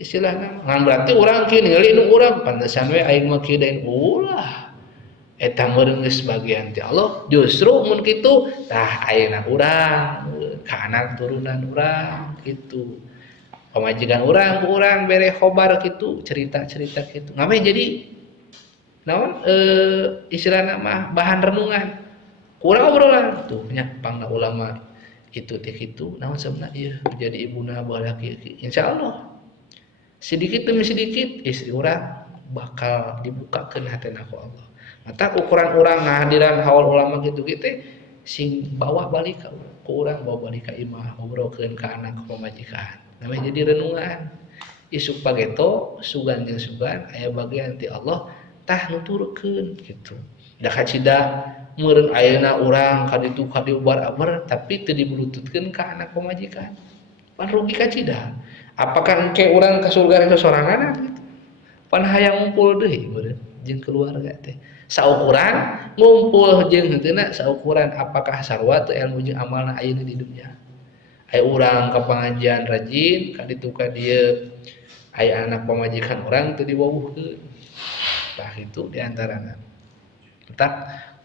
istilahna ngan berarti urang kieu ningali nu urang pantesan we aing mah kieu dain ulah eta meureun geus bagian ti Allah justru mun kitu tah ayeuna urang ka anak turunan urang kitu pamajikan urang ku urang bere khobar kitu cerita-cerita kitu ngame jadi naon istilahna mah bahan renungan kurang obrolan tuh nya pangna ulama itu teh kitu naon sabna ieu jadi ibuna baheula kieu insyaallah sedikit demi sedikit istri urang bakal dibukakeun hatena ku Allah mata ukuran urang ngahadiran haul ulama kitu teh sing bawa balik ka urang bawa balik ka imah ngobrolkeun ka anak ka pamajikan namanya jadi renungan isuk pageto sugan jeung sugan aya bagian ti Allah tah nuturkeun gitu da kacida meureun ayeuna urang ka ditu ka diubar-abar tapi teu dibulututkeun ka anak pamajikan pan rugi kacida apakah engke urang ka surga itu sorangan gitu pan hayang ngumpul deui meureun jeung keluarga teh saukuran ngumpul jeung heuteuna saukuran apakah sarua teu ilmu jeung amalna ayeuna di dunia aya urang ka pangajian rajin ka ditu ka dieu aya anak pamajikan urang teu diwawuhkeun tah itu diantarana tak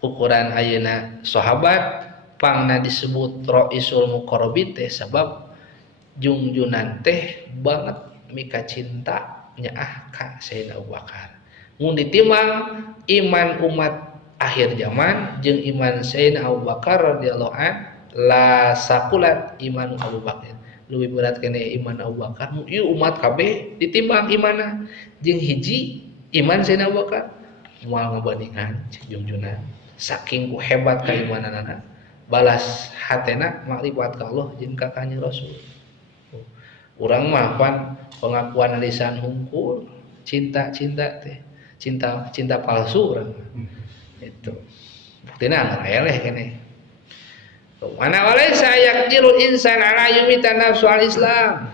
ukuran ayeuna sahabat pangna disebut raisul muqarrabin teh sabab junjunan teh banget mika cinta nyaah ka Sayyidina Abu Bakar mun ditimbang iman umat akhir zaman jeung iman Sayyidina Abu Bakar radhiyallahu an la sakulat iman Abu Bakar leuwih berat kene iman Abu Bakar ieu umat kabeh ditimbang imanna jeung hiji iman Sayyidina Abu Bakar moal ngabandingan cek junjunan saking ku hebat keimananana balas hatena makrifat ka Allah jeung ka Kanjeng Rasul Urang mah pan pengakuan lisan hungkul, cinta-cinta teh. Cinta palsu urang. Itu. Buktina eleh keneh. Mana walaysa yaqdirul insan ala yumita nafsu al Islam.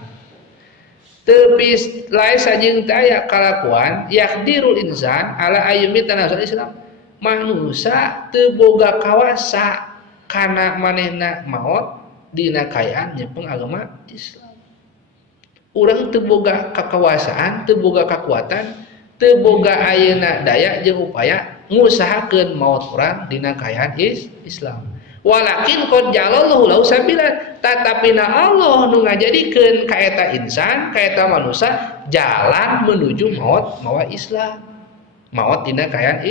Tepis lain sajeng taya kalakuan yaqdirul insan ala yumita nafsu al Islam. Manusia teu boga kawasa kana manehna maot dina kayaan nyepeng agama Islam. Urang teu boga kakawasaan, teu boga kakuatan, teu boga ayeuna daya jeung upaya ngusahakeun maot urang dina kayaan Islam. Walakin qad jalallahu lahu sabila, tatapina Allah nu ngajadikeun ka eta insan, ka eta manusia jalan menuju maot mawa Islam. Maot dina kayaan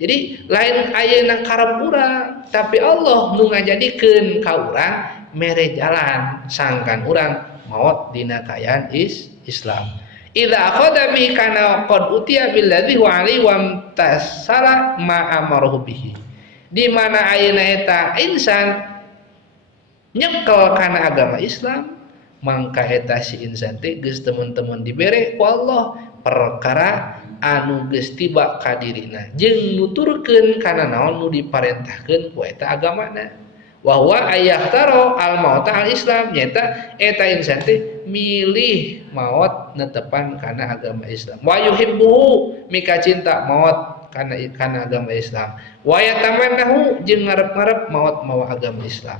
Jadi lain ayeuna karep urang, tapi Allah nu ngajadikeun ka urang mere jalan sangkan urang maot dina kayaan Islam. Idza akhadha bi kana qad utiya billadzi wa ali wa tasala ma amaruhu bihi. Di mana ayeuna eta insan nyekel kana agama Islam, mangka eta si insan teh geus teman-teman dibere ku Allah perkara anu geus tiba ka dirina jeung nuturkeun kana naon nu diparentahkeun ku eta agamana. Wa huwa ayahtaro al mauta al Islam, nyata eta insan teh milih maot netepan kana agama Islam. Wa yuhibbu mika cinta maot kana agama Islam. Wa yatamannahu jeung ngarep-ngarep maot mawa agama Islam.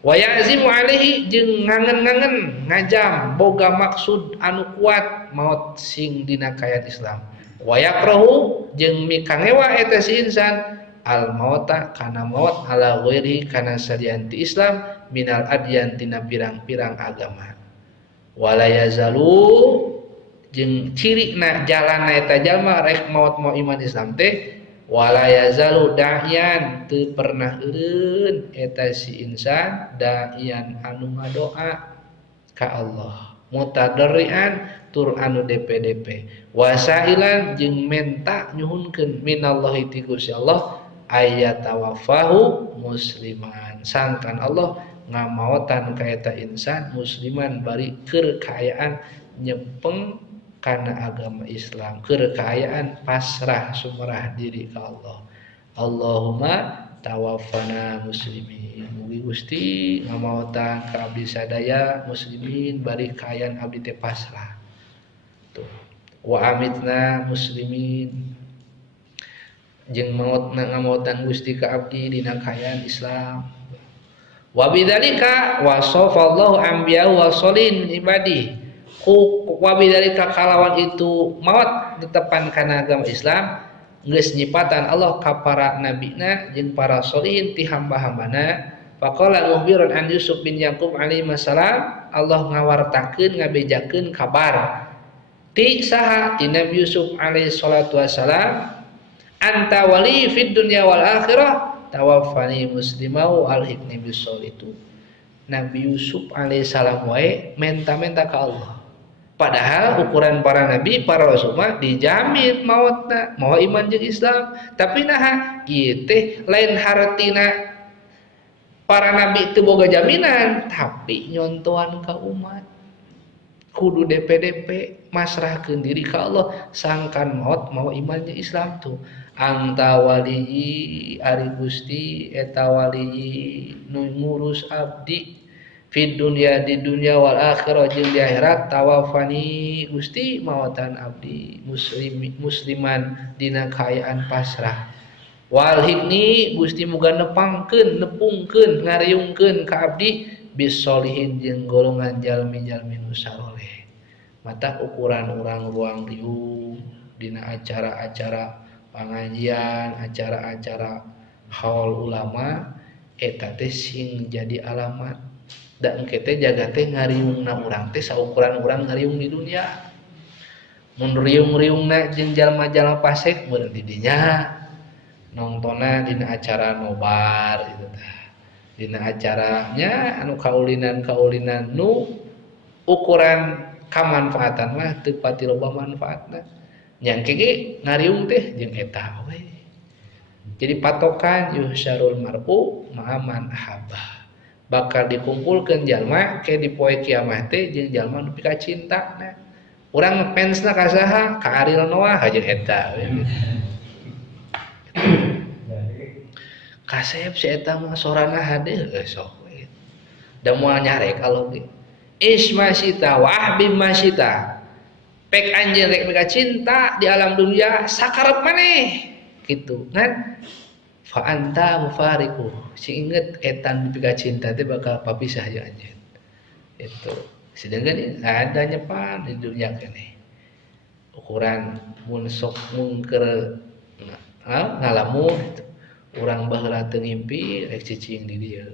Wa ya'zimu alaihi jeung ngangen-ngangen ngajam boga maksud anu kuat maot sing dina kayaan Islam. Wa yakrahu jeung mikangewa eta si insan al mauta kana maut ala ghairi kana salianti Islam minal adyan tina pirang-pirang agama. Wala yazalu jeung cirina jalan eta jalma rek maut mau iman Islam teh wala yazalu da'yan teu pernah eureun eta si insan da'ian anu ngadoa ka Allah mutadarrian tur anu DP wasailan jeung menta nyuhunkeun minallahi ti Gusti Allah ayatawafahu musliman sangkan Allah ngamaotan ka eta insan musliman bari keur kaayaan nyepeng kana agama Islam, keur kaayaan pasrah sumrah diri ka Allah. Allahumma tawaffana muslimin. Mugi Gusti ngamaotan ka abdi sadaya muslimin bari kaayaan abdi teh pasrah. Tuh. Wa amitna muslimin. Jeung mautna ngamaotan Gusti ka abdi dina kaayaan Islam. Wa bidzalika wasafallahu anbiya wa sholin ibadi. Wa bidzalika kalawan itu maut ditepan kana agama Islam geus nyipatan Allah ka para nabina jeung para sholihin ti hamba-hambana. Faqala mukhbiran an Yusuf bin Yaqub alaihi salam Allah ngawartakeun ngabejakeun kabar ti saha ti Nabi Yusuf alaihi salatu wasalam anta wali fid dunya wal akhirah tawaffani muslimau alhiqni bisolitu. Nabi Yusuf alaihissalam wae menta-menta ka Allah. Padahal ukuran para nabi, para rasul mah dijamin mautna, mau iman jeung Islam. Tapi naha ieu teh lain hartina para nabi teu boga jaminan, tapi nyontohan ka umat. Kudu DP masrahkeun diri ka Allah, sangkan maut mau iman jeung Islam tuh. Anta waliyi ari Gusti eta waliyi nu ngurus abdi fid dunya di dunya wal akhirah jeung di akhirat tawafani Gusti maotan abdi musliman dina kaayaan pasrah wal hikni Gusti muga nepungkeun ngariungkeun ka abdi bisolihin jeung golongan jalmi-jalmi nu saleh. Mata ukuran urang ruang riung dina acara-acara pengajian, acara-acara haul ulama eta teh sing jadi alamat da engke teh jaga teh ngariungna urang teh saukuran urang ngariung di dunia. Mun riung-riungna jeung jalma-jalma fasik meureun di dinya nongtonna dina acara nobar gitu tah. Dina acaranya anu kaulinan nu ukuran kamanfaatan mah teu pati loba manfaatna. Yang kege ngariung teh jeung eta we. Jadi patokan yuhsyarul mar'u ma'aman ahabba. bakal dikumpulkeun jalma ke di poe kiamat teh jeung jalma nu pika cintana. Urang ngefans ka saha? Ka Ariel Noah aja eta. Kasep si eta mah sorana hade sok. Da moal nyare kalau ge. Ismasita wa ahbib masita. Pek anjeun rek mika cinta di alam dunia sakarep maneh. Gitu kan? Fa anta mufariqu. Si inget etan pika cinta teh bakal papisah jeung anjeun. Itu. Sedangkan nggak ada nyepan di dunia kene. Ukuran mun sok mungker ngalamun itu. Urang baheula teu ngimpi rek cicing di dieu.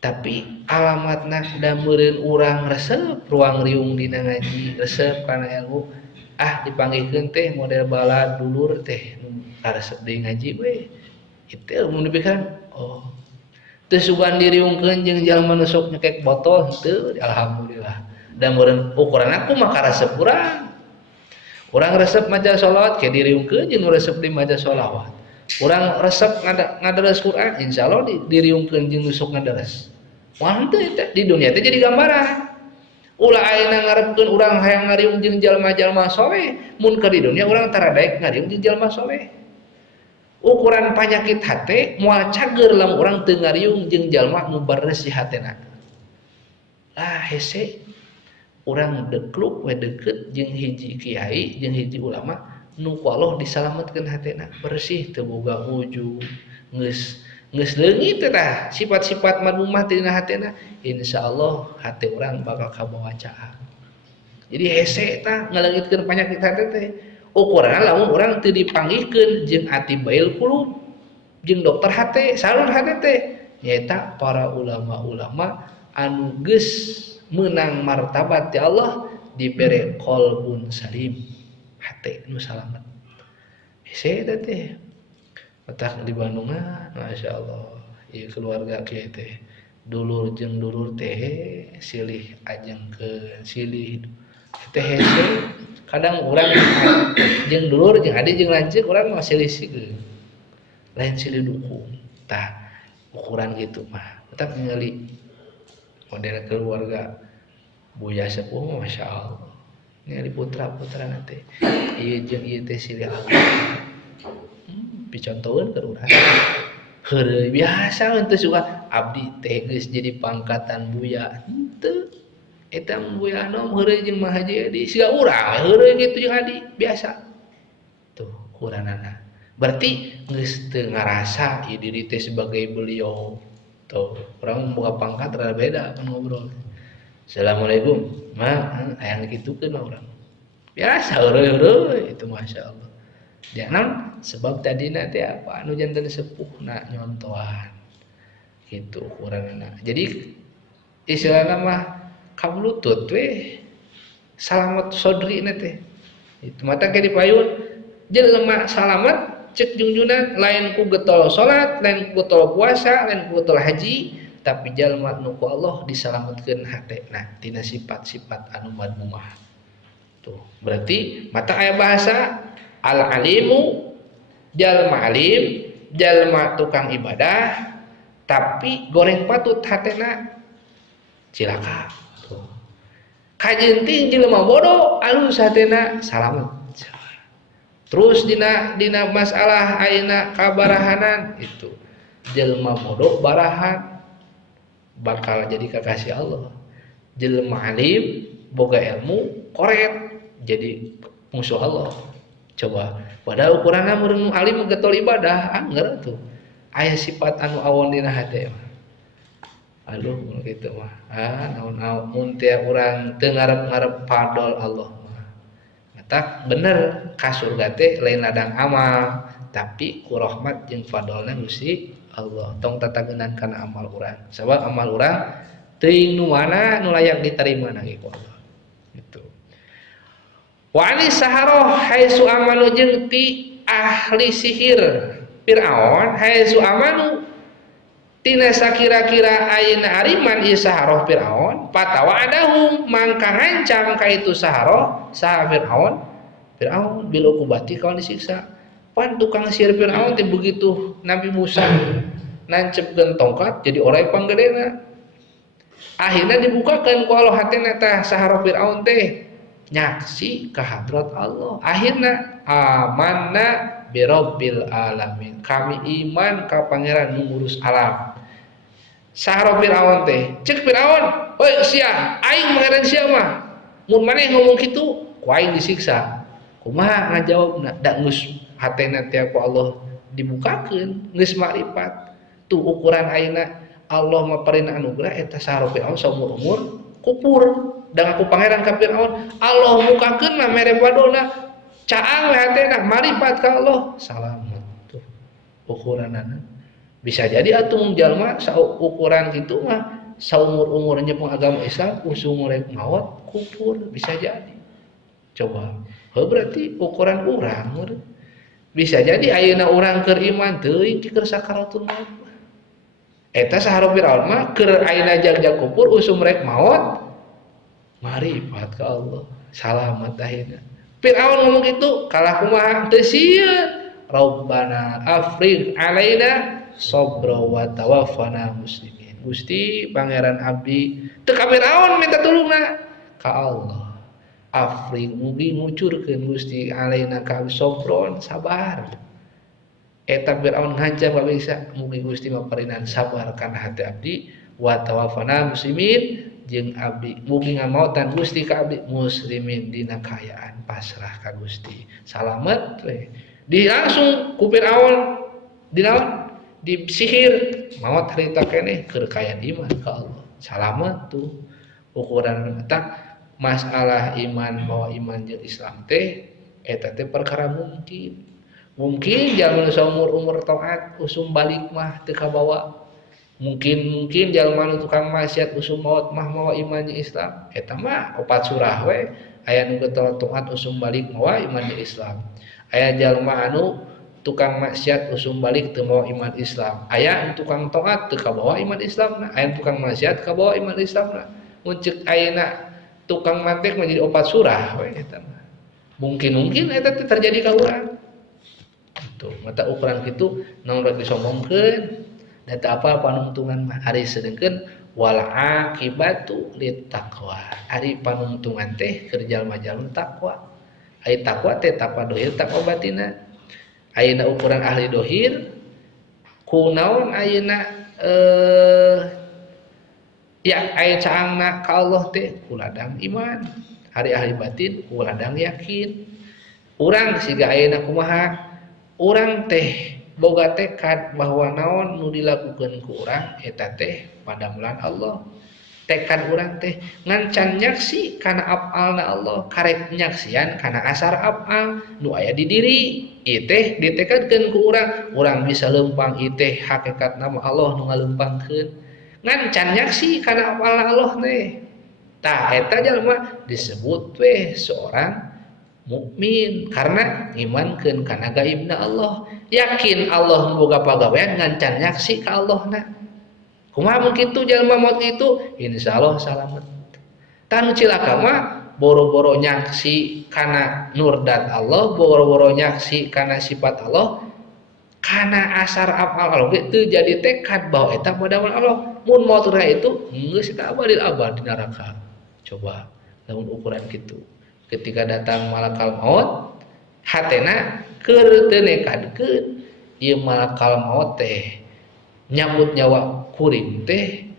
Tapi alamatna da meureun urang resep ruang riung dina ngaji, resep kana ilmu. Dipanggihkeun teh model bala dulur teh nu resep deui ngaji we. Itu mun dipikirkan, teu sugan diriungkeun jeung jalma nu sok nyekek botol henteu, alhamdulillah. Da meureun ukuran aku mah karesep urang. Urang resep maca sholawat ke diriungkeun jeung nu resep di maca sholawat. Urang resep ngadares Quran, insyaallah diriungkeun jeung nu sok ngadares. Wah henteu eta di dunia teh jadi gambaran. Ulah ayeuna ngarepkeun urang hayang ngariung jeung jalma-jalma soleh, mun keur di dunia urang tara daek ngariung jeung jalma soleh. Ukuran penyakit hate moal cager lamun urang teu ngariung jeung jalma nu bares di hatena. Hese urang dekluk we deukeut jeung hiji kiai jeung hiji ulama nu ku Allah disalametkeun hatena, bersih teu boga ujug, geus leungit tah sifat-sifat madmumah dina hatena, insyaallah hate urang bakal kabawa caang. Jadi hese tah ngaleungitkeun penyakit hate teh. Ukuran lamun urang teu dipanggihkeun jeung atibbail qulub jeung dokter hate, salur hate teh nyaeta para ulama-ulama anu geus meunang martabat ti Allah dibere qalbun salim, hate nu salamet. Hese eta teh. Matak di Bandungan, masyaallah. Ieu keluarga kieu teh dulur jeung dulur teh silih ajengkeun, silih teh hese. Kadang urang jeung dulur jeung adi jeung lanceuk urang mah silih-silih. Lain silih dukung. Tah ukuran gitu mah. Tetap ningali model keluarga Buya Sepuh masyaallah. Ningali putra-putra teh. Ieu jeung ieu teh silih aku. Dicontohkeun keur urang. Heureuy biasa henteu suka abdi teh geus jadi pangkatan Buya. Henteu. Eta Buya Anom heureuy jeung Mah Haji Adi siga urang heureuy kitu jeung Adi biasa. Tuh ukuranana. Berarti geus teu ngarasa ieu diri teh sebagai beliau. Tuh, urang boga pangkat rada beda kan ngobrol. Assalamualaikum. Mah hayang gitukeun mah urang. Biasa heureuy itu masyaallah. Dia naon sebab tadina teh apa anu janten sepuhna nyontohan. Gitu ukuranana. Jadi istilahna mah kablutut we salamet sodrina teh. Itu mata ke dipayun jelema salamet cek junjunan lain ku getol salat, lain ku getol puasa, lain ku getol haji, tapi jalma nu ku Allah disalametkeun hatena tina sifat-sifat anu madmumah. Tuh, berarti mata aya bahasa al-alimu jalma alim, jalma tukang ibadah tapi goreng patut hatena cilaka. Kajenting jelema bodoh alus hatena salamet. Terus dina masalah ayeuna kabarahanan itu jelema bodoh barahan bakal jadi kekasih Allah. Jelema alim boga ilmu koret jadi musuh Allah. Coba pada ukuranna meureun alim getol ibadah angger tuh. Aya sifat anu awon dina hate mah. Aduh gitu mah. Naon-naon mun teh urang teu ngarep-ngarep padol Allah mah. Matak bener ka surga teh lain ladang amal, tapi ku rahmat jeung fadolna Gusti Allah. Tong tatageunan kana amal urang. Sabab amal urang teuing nu mana nu layak diterima na ku Allah. Gitu. Wa ani saharoh haitsu amanu jeung ti ahli sihir Firaun haitsu amanu tina sakira-kira ayeuna ariman ieu saharoh Firaun patawadahum mangka ngancam ka itu saharoh saha Firaun bil uqubati kawan disiksa pan tukang sihir Firaun teh begitu Nabi Musa nancepkeun tongkat jadi orang panggedena. Akhirnya dibukakan ku Allah hatena tah sahara Firaun teh nyaksi ka hadrat Allah. Akhirnya amanna birabbil alamin. Kami iman ka pangeran nu ngurus alam. Sahara Firaun teh cek Firaun, "Oi sia, aing pangeran sia mah. Mun maneh ngomong kitu, ku aing disiksa." Kumaha ngajawabna? Da geus hatena teh ku Allah dibukakeun, geus makrifat. Tuh ukuran ayeuna Allah maparin anugerah eta sahara Firaun saumur-umur kupur dan aku pangeran ka Firaun. Allah mukakeun mah mere padolna caang we hatena marifat ka Allah. Salamet tuh ukuranana. Bisa jadi atuh jalma saukuran kitu mah saumur-umurnya pun agama Islam usumur maut kupur bisa jadi. Coba. Berarti ukuran urang bisa jadi ayeuna urang keur iman teuing keur sakaratul maut. Eta sahara Firaun mah keur ayeuna jag-jag kupur usum rek maut marifat ka Allah salamet ayeuna. Firaun ngomong gitu kalah kumaha teu sieun Rabbana afrigh alaina sabra wa tawaffana muslimin. Gusti pangeran abdi teu ka Firaun minta tulungna ka Allah. Afrigh mugi ngucurkeun Gusti alaina ka sabron sabar. Eta Firaun ngancam ka bisa mugi Gusti maparinan sabar kana hati abdi wa tawaffana muslimin jeung abdi mugi ngamaotan Gusti ka abdi muslimin dina kaayaan pasrah ka Gusti salamet we di langsung ku Firaun dinaon disihir maot harita keneh keur kaya iman ka Allah salamet tuh ukuran eta masalah iman bahwa iman jeung Islam teh eta teh perkara mungkin jalma saumur-umur taat usum balik mah teu kabawa. Mungkin jalma nu tukang maksiat usum maut mah mawa imannya Islam. Eta mah opat surah we. Aya nu getol taat usum balik mawa imannya Islam. Aya jalma anu tukang maksiat usum balik teu mawa iman Islam. Aya nu tukang taat teu kabawa iman Islamna. Aya tukang maksiat kabawa iman Islamna. Mun ceuk ayeuna tukang mantek menjadi opat surah we eta mah. Mungkin eta terjadi ka urang. Tuh, mata ukuran kitu namun rek disombongkeun data apa panungtungan mah ari sedengkeun wal aqibatu lit taqwa. Ari panungtungan teh keur jalma-jalma takwa. Ari takwa teh tapa dohir takwa batina. Ayeuna ukuran ahli dohir kunaon ayeuna ya aya caangna ka Allah teh kuladang iman. Ari ahli batin kuladang yakin. Urang siga ayeuna kumaha urang teh boga tekad bahwa naon nu dilakukeun ku urang eta teh padamelan Allah. Tekad urang teh ngan can nyaksi kana afalna Allah, karek nyaksian kana asar afal nu aya di diri. Ieu teh ditekadkeun ku urang bisa leumpang ieu teh hakikatna mah Allah nu ngaleumpangkeun. Ngan can nyaksi kana afalna Allah teh. Tah eta jalma disebut we seorang mukmin karena imankeun kana gaibna Allah, yakin Allah boga pagawean ngan can nyaksi ka Allahna. Kumaha mun kitu jalma maot kitu insyaallah salamet. Tanu cilaka mah boro-boro nyaksi kana nurdat Allah, boro-boro nyaksi kana sifat Allah, kana asar afal Allah teu jadi tekad bahwa eta padawan Allah. Mun maot itu geus eta abadil abad di neraka. Coba lamun ukuran kitu. Ketika datang malakal maut hatena keur teu nekadkeun ieu malakal maut teh nyambut nyawa kuring teh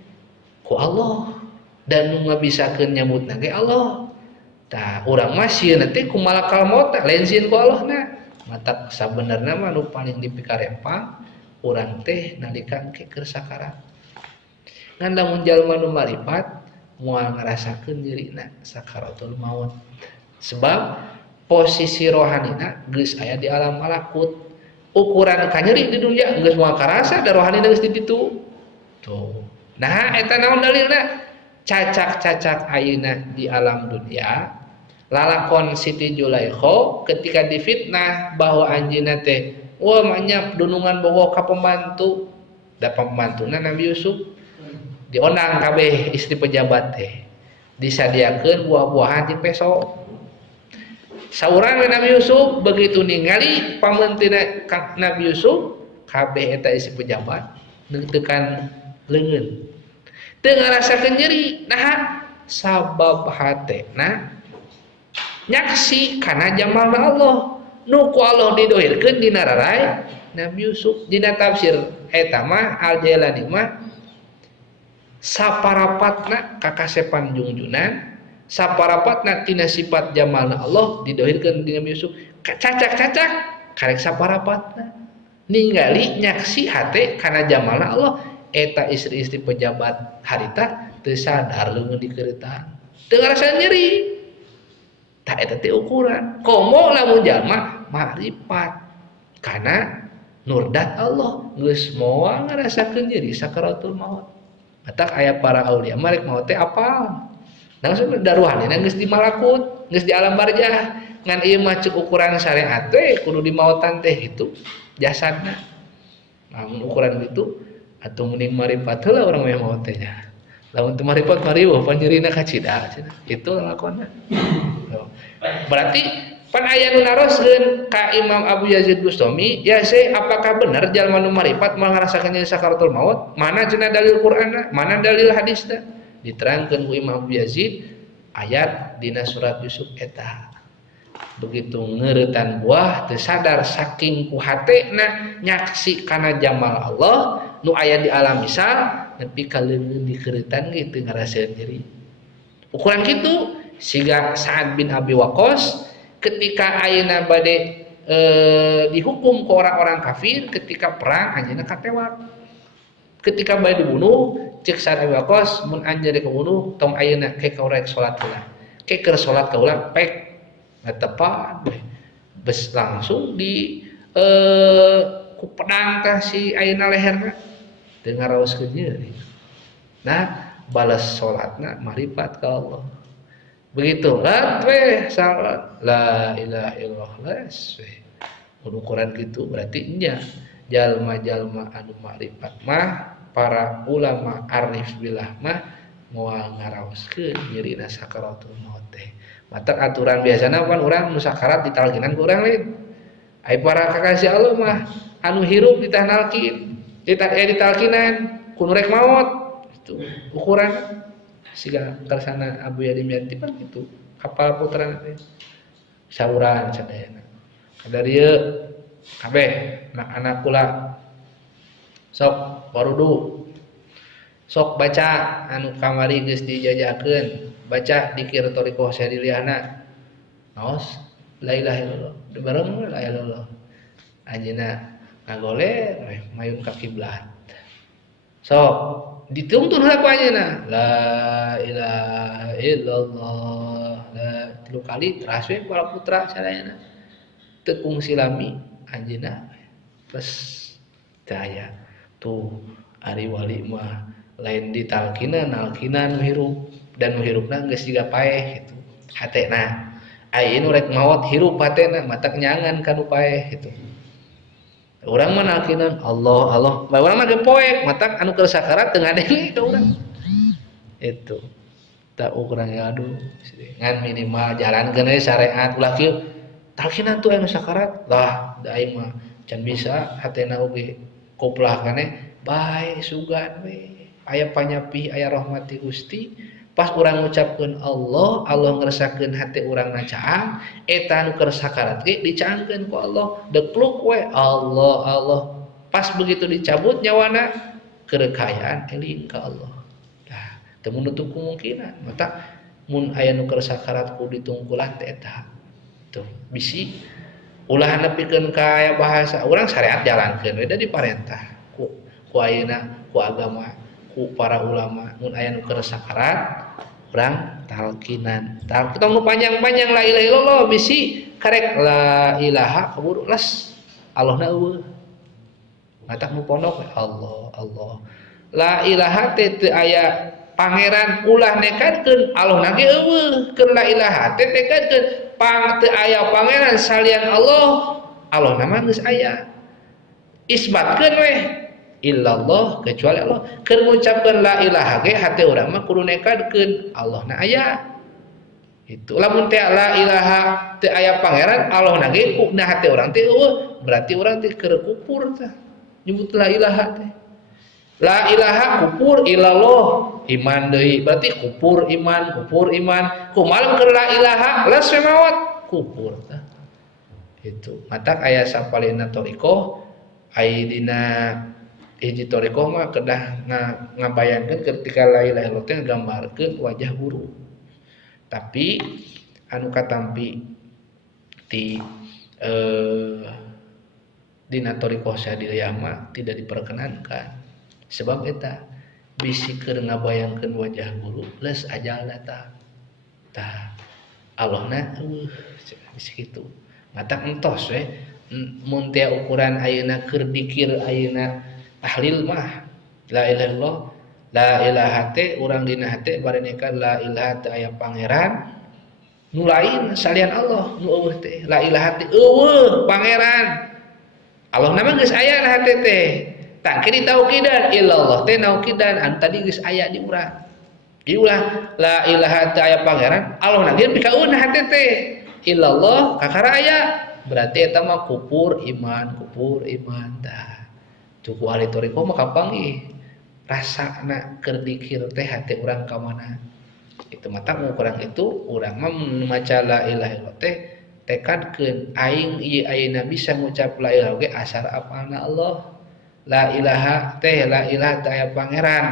ku Allah dan nu ngabisakeun nyambutna ge Allah. Tah urang mah sieun teh ku malakal maut teh lain sieun ku Allahna. Matak sabenerna mah nu paling dipikarempang urang teh nalika keur sakarat. Ngan lamun jalma nu marifat moal ngarasakeun dirina sakaratul maut. Sebab posisi rohanina geus aya di alam malakut. Ukuran kanyeri di dunia geus moal karasa da rohanina geus di ditu. Tuh. Nah eta naon dalilna? Cacak-cacak ayeuna di alam dunia. Lalakon Siti Julaikha ketika difitnah bahwa anjeunna teh wah manyap dunungan bogo ka pembantu. Da pembantuna Nabi Yusuf diondang kabeh istri pejabat teh. Disadiakeun buah-buahan di peso. Saurang Nabi Yusuf begitu ningali pamentina Nabi Yusuf kabeh eta isi pejabat tekan leungeun teu ngarasakeun nyeri nah sabab hatena nyaksi kana jamalna Allah nu ku Allah didohirkeun dina rarai Nabi Yusuf dina tafsir eta mah Al-Jailani mah saparapatna kakasepan junjunan saparapatna tina sifat jamalna Allah didohirkeun di Nabi Yusuf cacak-cacak karek saparapatna ningali nyaksi hate kana jamalna Allah eta istri-istri pejabat harita teu sadar leungeun dikeureutahan teu ngarasa nyeri tak eta teh ukuran komo lamun jalma makrifat kana nurdat Allah geus moal ngarasakeun nyeri sakaratul maut matak aya para aulia marek maut teh apal langsung daruhanina geus di malakut geus di alam barzah ngan ieu mah ceuk ukuran syariat teh kudu di mautan teh gitu jasadna lamun ukuran gitu atuh mending marifat heula urang mah maut teh nya lamun teu marifat mariweuh panyeurina kacida cenah itu lakonna berarti pan aya nu naroskeun ka Imam Abu Yazid Bustami ya say apakah benar jalma nu marifat moal ngarasakeun sakaratul maut mana cenah dalil Qur'anna mana dalil hadisna diterangkeun ku Imam Abu Yazid ayat dina surat Yusuf eta begitu ngeuretan buah teu sadar saking ku hatena nyaksi kana jamal Allah nu aya di alam misal nepi ka leungeun dikeuretan ge teu ngarasakeun nyeri ukuran kitu siga Sa'ad bin Abi Waqqas ketika ayeuna bade dihukum ke orang-orang kafir ketika perang anjeunna katewak ketika bade dibunuh cek Sa'ad bin Abi Waqqas mun anjeun dibunuh tong ayeuna ke kaurek salat heula ke keur salat ka ulang pek ngatepan bes langsung di ku pedang teh si ayeuna leherna teu ngaraoskeun nyeri nah balas salatna marifat ka Allah begitu lat weh salat la ilaha illallah las weh ukuran gitu berarti nya jalma-jalma anu makrifat mah para ulama arif billah mah moal ngaraoskeun nyerina sakaratul maut teh matak aturan biasana kan urang nu sakarat ditalkinan ku urang lain ai para kakasih Allah mah anu hirup ditanalkin ditalkinan kun rek maut itu ukuran siga karsana Abu Yadim Yanti kan gitu kapal putra nanti sauran sadayana kadarieu kabeh anak-anak kula sok warudu sok baca anu kamari geus dijajakeun baca dikir thariqah syadiliyahna naos la ilaha illallah bareng la ilaha illallah anjeunna ngagoler mayun ka kiblat sok dituntun heula ku anjeunna la ilaha illallah la 3 kali teras we bala putra sadayana teu kungsi lami anjeunna terus daya tuh ari wali mah lain ditalkinan alkinan hirup dan hirupna geus jiga paeh gitu hatena ayeuna rek maot hirup hatena matak nyangan kanu paeh gitu urang mah nalkinan Allah Allah urang mah ge poek matak anu keur sakarat teu ngadenge ka urang itu tak urang aduh ngan minimal jalankeun we syariat ulah kieu talkinan tuh anu sakarat lah da aing mah can bisa hatena oge koplah kane bae sugan we aya panyapi aya rahmati Gusti pas urang ngucapkeun Allah Allah ngerasakeun hate urang na caang eta anu keur sakarat ge dicaangkeun ku Allah dekluk we Allah Allah pas begitu dicabut nyawana kerekayaan eling ka Allah nah teu menutup kemungkinan mata mun aya nu keur sakarat ku ditungkulan teh eta tuh bisi ulah nepikeun ka aya bahasa urang syariat jalankeun we da diparentah ku ayeuna ku agama ku para ulama mun aya nu keur sakarat urang talkinan talkinan nu panjang-panjang la ilaha illallah bisi karek la ilaha kaburu las Allahna eueuh matak nu pondok Allah Allah la ilaha teh teu aya pangeran ulah nekatkeun Allahna ge eueuh keur la ilaha teh nekatkeun pang teu aya pangeran salian Allah Allahna mah geus aya isbatkeun we illallah kecuali Allah keur ngucapkeun la ilaha ge hate urang mah kudu nekadkeun Allah na aya itu lamun teh la ilaha teu aya pangeran Allah na ge na hate urang teh eueuh berarti urang teh keur kufur tah nyebut la ilaha teh La ilaha kupur illallah iman deui berarti kupur iman kumaha keur la ilaha les mawat kupur itu matak aya sapalina toriko ai dina hiji toriko mah kedah ngabayangkeun ketika la ilaha illallah teh nggambarkeun wajah guru tapi anu katampi ti dina toriko sadiliyah mah tidak diperkenankan sebab eta bisi keur ngabayangkeun wajah guru les ajalna tah Allahna bisi kitu matak entos we mun teu ukuran ayeuna keur dikir ayeuna tahlil mah la ilaha illallah la ilaha teh urang dina hate barenekan la ilaha teh aya pangeran nu lain salian Allah nu eueuh teh la ilaha teh eueuh pangeran Allah nama geus aya na hate teh tak kiri tauqidan illallah teh nauqidan anu tadi geus aya di urang diulah la ilaha teh aya pangeran Allah nagih pikaeun na hate teh illallah kakara aya berarti eta mah kupur iman tah cukup ahli toriko mah kapanggih rasana keur dikir teh hate urang ka mana itu mata kurang itu urang mah maca la ilaha illallah teh tekadkeun aing ieu ayeuna bisa ngucap la ilaha ge asar apalna Allah la ilaha teh la ilaha teh aya pangeran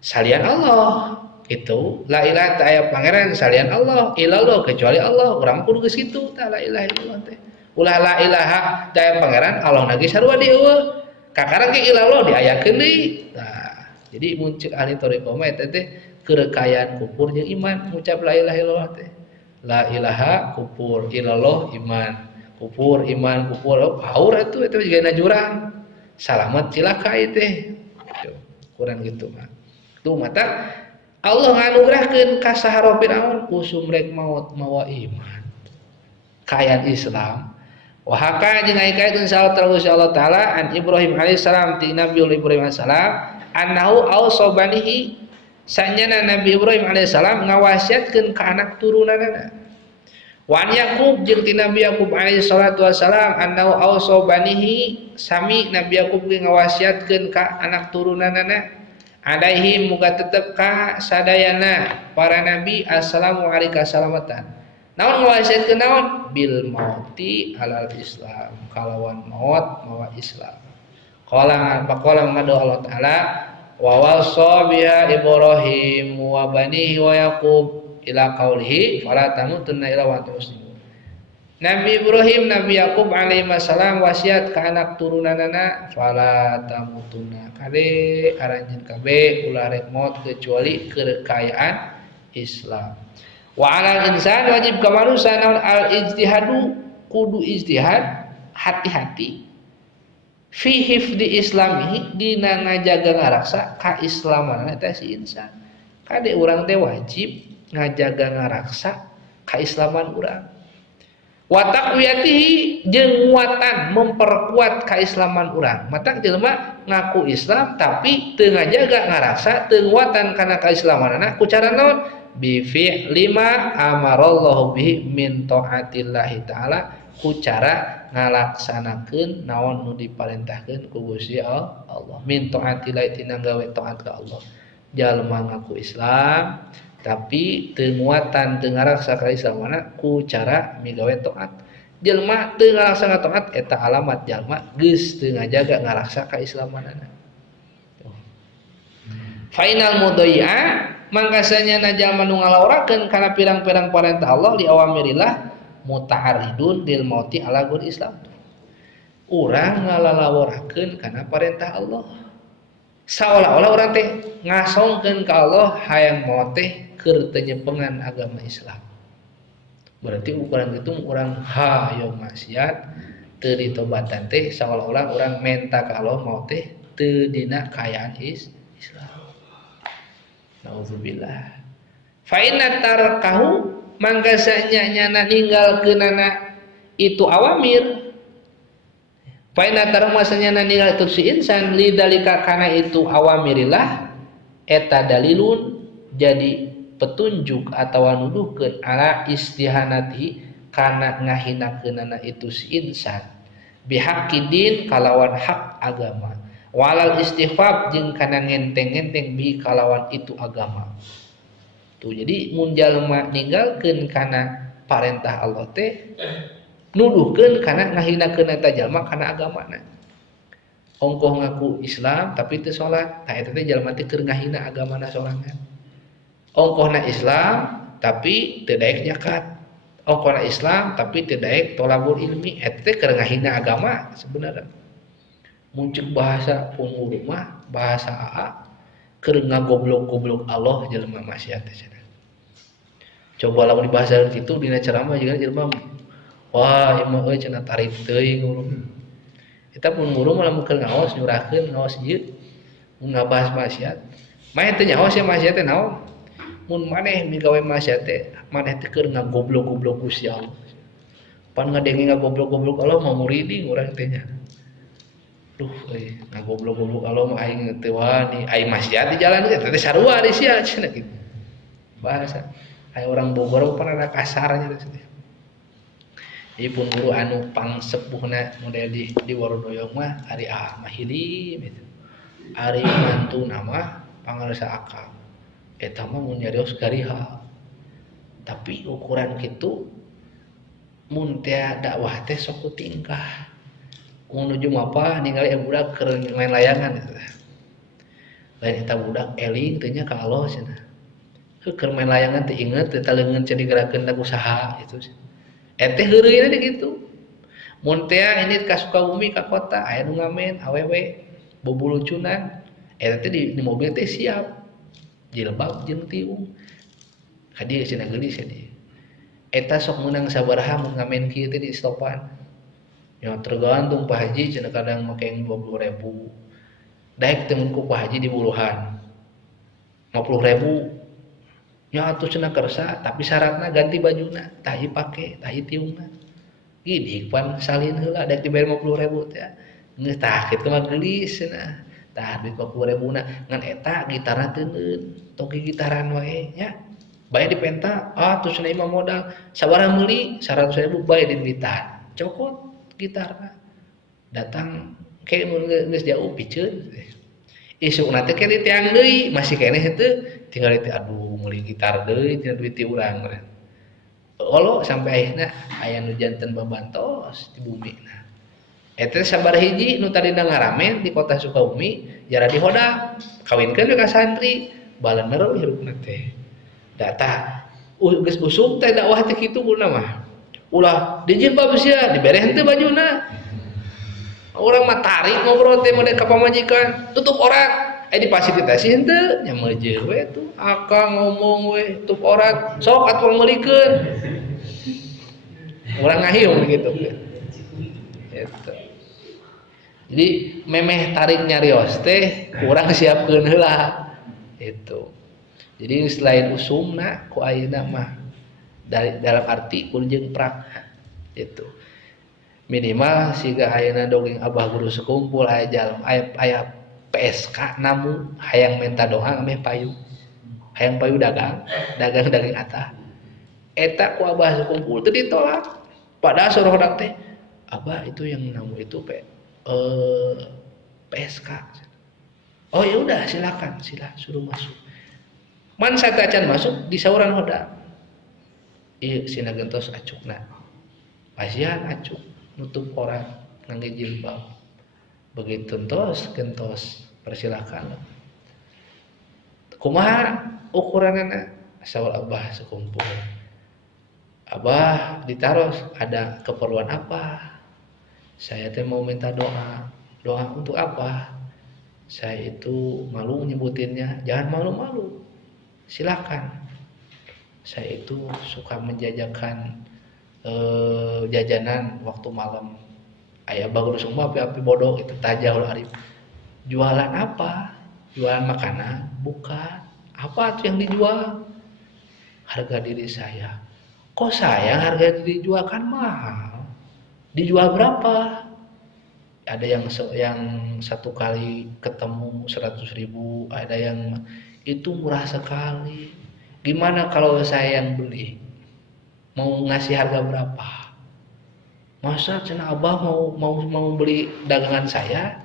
salian Allah itu la ilaha teh aya pangeran salian Allah illallah kecuali Allah urang kudu geus kitu tah la ilaha illallah teh ulah la ilaha teh aya pangeran Allah nage sarua di eueuh kakara ge illallah diayakeun deui nah jadi muncul ahli toriko mah eta teh kerekayaan kupur jeung iman ngucap la ilaha illallah teh la ilaha kupur illallah iman kupur paur atuh eta juga jurang salamet cilaka ieu teh kurang gitu mah tuh mata Allah nganugerahkeun ka saharoh Firaun kusum rek maut mawa iman kayaan Islam wahaka jeung aya insyaallah taala an Ibrahim alaihissalam ti Nabi Ibrahim alaihissalam annahu ausabanihi sanyana Nabi Ibrahim alaihissalam ngawasiatkeun ka anak turunanna wan Yakub jeung ti Nabi Yakub alaihissalatu wassalam annahu ausabanihi sami Nabi Yakub ngawasiatkeun ka anak turunanna alaihi muga tetep ka sadayana para nabi assalamu alaikum salamatan naon ngawasiatkeun naon bil mauti alal Islam kalawan maut mawa Islam qala ngado Allah taala wa wasa biha Ibrahim wa banihi wa Yaqub ila qaulihi fala tamutunna illa wa antum muslimun Nabi Ibrahim Nabi Yaqub alaihi wasallam wasiat ka anak turunanana fala tamutunna kade aranjeun kabeh ulah rek maut kecuali kerekayaan Islam wa alal insan wajib ka manusia al ijtihadu kudu ijtihad hati-hati fi hifdi islamihi dina ngajaga ngaraksa ka islamanna eta si insan kade urang teh wajib ngajaga ngaraksa ka islaman urang wa taqwiyatihi jeung nguatan memperkuat kaislaman urang matak jelema ngaku Islam tapi teu ngajaga ngaraksa teu nguatan kana kaislamanna ku cara naon bi fi'li ma amarallahu bihi min taatillahi taala ku cara ngalaksanakeun naon nu diparentahkeun ku Gusti Allah min taatillahi tina gawe taat ka Allah jalma ngaku Islam tapi teu nguatan teu ngaraksa ka Islamana ku cara migawe taat jelma teu ngaraksana taat eta alamat jalma geus teu ngajaga ngaraksa ka Islamanana final mudayya mangkasanya jalma nu ngalaurakeun kana pirang-pirang parentah Allah li awamirillah muta'arridun lil mauti ala gur Islam urang ngalalawurakeun kana parentah Allah seolah-olah urang teh ngasongkeun ka Allah hayang maot teh keur teu nyempengan agama Islam berarti ukuran itu urang hayang maksiat teu ditobatan teh seolah-olah urang menta ka Allah maot teh teu dina kayaan Islam nauzubillah fa inna tarkahu mangga sanyana ninggalkeunana itu awamir fa inna tarkahu sanyana ninggal itu si insan lidalika kana itu awamirillah eta dalilun jadi petunjuk atau nuduhkeun ala istihanati kana ngahinakeunana itu si insan bihaqqidin kalawan hak agama walal istighfar jeung kana ngenteng-ngenteng bi kalawan itu agama. Tuh jadi mun jalma ninggalkeun kana parentah Allah teh nuduhkeun kana ngahinakeun eta jalma kana agamana. Ongkoh ngaku Islam tapi teu salat, tah eta teh jalma teh keur ngahina agamana sorangan. Ongkohna Islam tapi teu daek zakat. Ongkohna Islam tapi teu daek thalabul ilmi, eta teh keur ngahina agama sebenarnya. Muncul bahasa punguru mah bahasa AA keur ngagoblok-goblok Allah jelema maksiat teh cenah. Coba lamun dibahasa kitu dina ceramah jeung jelema wah ieu mah euy cenah tarik teuing urang. Kita pun muru malah keur ngaos nyurahkeun ngaos ieu mun ngabahas maksiat. Mah teh nyaho sia maksiat teh naon? Mun maneh migawe maksiat teh maneh teh keur ngagoblok-goblok Gusti Allah. Pan ngadenge ngagoblok-goblok Allah mah muriding urang teh nya. Duh euy ngagoblok-goblok Allah mah aing teu wani, aing maksiat di jalan teh teh sarua di sia cenah kitu. Bahasa aya orang Bogor pernah kasarnya teh. Ieu pun guru anu pangsepuhna model di Warudoyong mah ari mah hilim itu. Ari mantuna mah pangaresa akal. Eta mah mun nyarios gariha. Tapi ukuran kitu mun teh dakwah teh sok tingkah. Mun nuju mapah ningali budak keur main layangan eta. Lain eta budak eling teh nya ka Allah cenah. Keur main layangan teh inget teh leungeun cenah digerakeun da usaha itu. Teh heureuyna teh kitu. Mun teh ini ka Sukabumi ka kota aya nu ngamen awewe bobulucunan eta teh di mobil teh siap jilbab jeung tiung. Ka dieu cenah geulis dieu. Eta sok meunang sabaraha mun ngamen kieu teh di stopan. Ya tergantung Pak Haji cenah kadang make 20.000. Daek teh mun ku Pak Haji di Buluhan 50.000. Ya atuh cenah kersa tapi syaratna ganti bajuna, tah ieu pake, tah ieu tiungna. Gini pan salin heula daek dibayar 50.000 teh. Geus tah kitu mah geulis cenah. Tah duit 50.000 na ngan eta gitarna teu neun, tong gitaran wae nya. Bae dipenta, tuh cenah imah modal sabaraha meuli 100.000 bae di duitan. Cokot gitarna. Datang ke mun geus jauh piceun. Isukna teh ke ditiang deui, masih keneh teu tinggal itu aduh meuli gitar deui tina duit ti urang meureun. Olo sampai akhirna aya nu janten babantos di bumi. Nah, eta sabar hiji nu tadina ngaramen di kota Sukabumi jara dihoda kawinkeun ka santri balener hirupna teh. Data geus usum teh dakwah teh kitu guna mah. Ulah dijilbab sia dibereh henteu bajuna. Urang mah tarik ngobrol teh mode ka pamajikan, tutup orang. Di fasilitasi henteu nya meujeul we tuh akang ngomong we tutup orang sok atuh meulikeun. Urang ngahiung gitu. Eta. Jadi memeh tarik nyarios teh kurang siapkeun heula. Itu. Jadi selain usumna ku ayeuna mah dari dalam arti kun jeung prak. Itu. Minimal siga ayeuna dongeng Abah Guru sekumpul aya aya PSK namu hayang minta doa ameh payu. Hayang payu dagang daging atah. Eta ku Abah sekumpul teu ditolak. Padahal sorohodak teh Abah itu yang namu itu PSK. Oh ya udah silakan suruh masuk. Man satacan masuk di sauran hodak. Ieu sina gentos acukna. Pasian acuk nutup orang ngangge jilbab. Begitu gentos persilakan. Kumaha ukuranana asal Abah sekumpul. Abah ditaros ada keperluan apa? Saya teh mau minta doa. Doa untuk apa? Saya itu malu nyebutinnya. Jangan malu-malu. Silakan. Saya itu suka menjajakan jajanan waktu malam. Aya bagus semua api-api bodoh itu tajahul arif. Jualan apa? Jualan makanan? Bukan. Apa tuh yang dijual? Harga diri saya. Kok sayang harga diri dijual kan mahal? Dijual berapa? Ada yang satu kali ketemu 100.000, ada yang itu murah sekali. Gimana kalau saya yang beli? Mau ngasih harga berapa? Masa cenah Abah mau beli dagangan saya?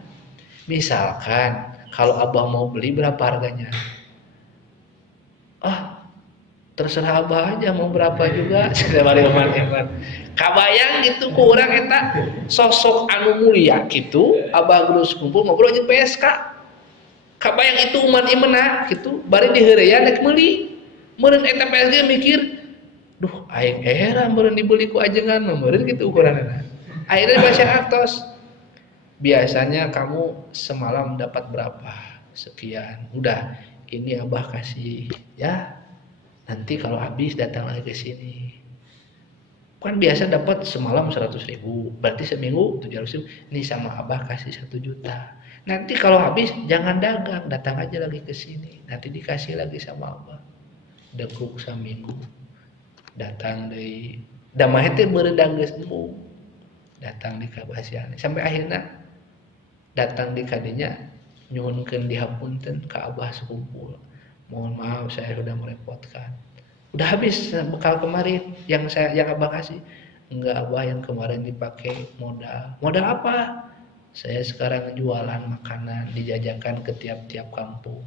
Misalkan kalau abah mau beli berapa harganya? Ah, terserah abah aja mau berapa juga. Saya bari eman-eman. Kabayang gitu ku urang eta sosok anu mulia gitu, abah terus kumpul ngobrol jeung PSK. Kabayang itu umat imena gitu, bari diheureyan rek meuli. Meureun eta PSG mikir, duh aing era meureun dibeli ku ajengan meureun gitu ukuranna. Akhirnya baca artos. Biasanya kamu semalam dapat berapa? Sekian. Udah, ini abah kasih ya. Nanti kalau habis datang lagi ke sini. Kan biasa dapat semalam 100.000, berarti seminggu 700.000. Ini sama abah kasih 1 juta. Nanti kalau habis jangan dagang, datang aja lagi ke sini. Nanti dikasih lagi sama abah. Dekuk seminggu. Datang dari damai teh beredang geus embung. Datang di kabasian sampai akhirnya datang di kadinya nyuhunkeun dihapunten ka abah sekumpul. Mohon maaf saya sudah merepotkan. Udah habis bekal kemarin yang abah kasih. Enggak abah, yang kemarin dipakai modal. Modal apa? Saya sekarang jualan makanan dijajakan ke tiap-tiap kampung.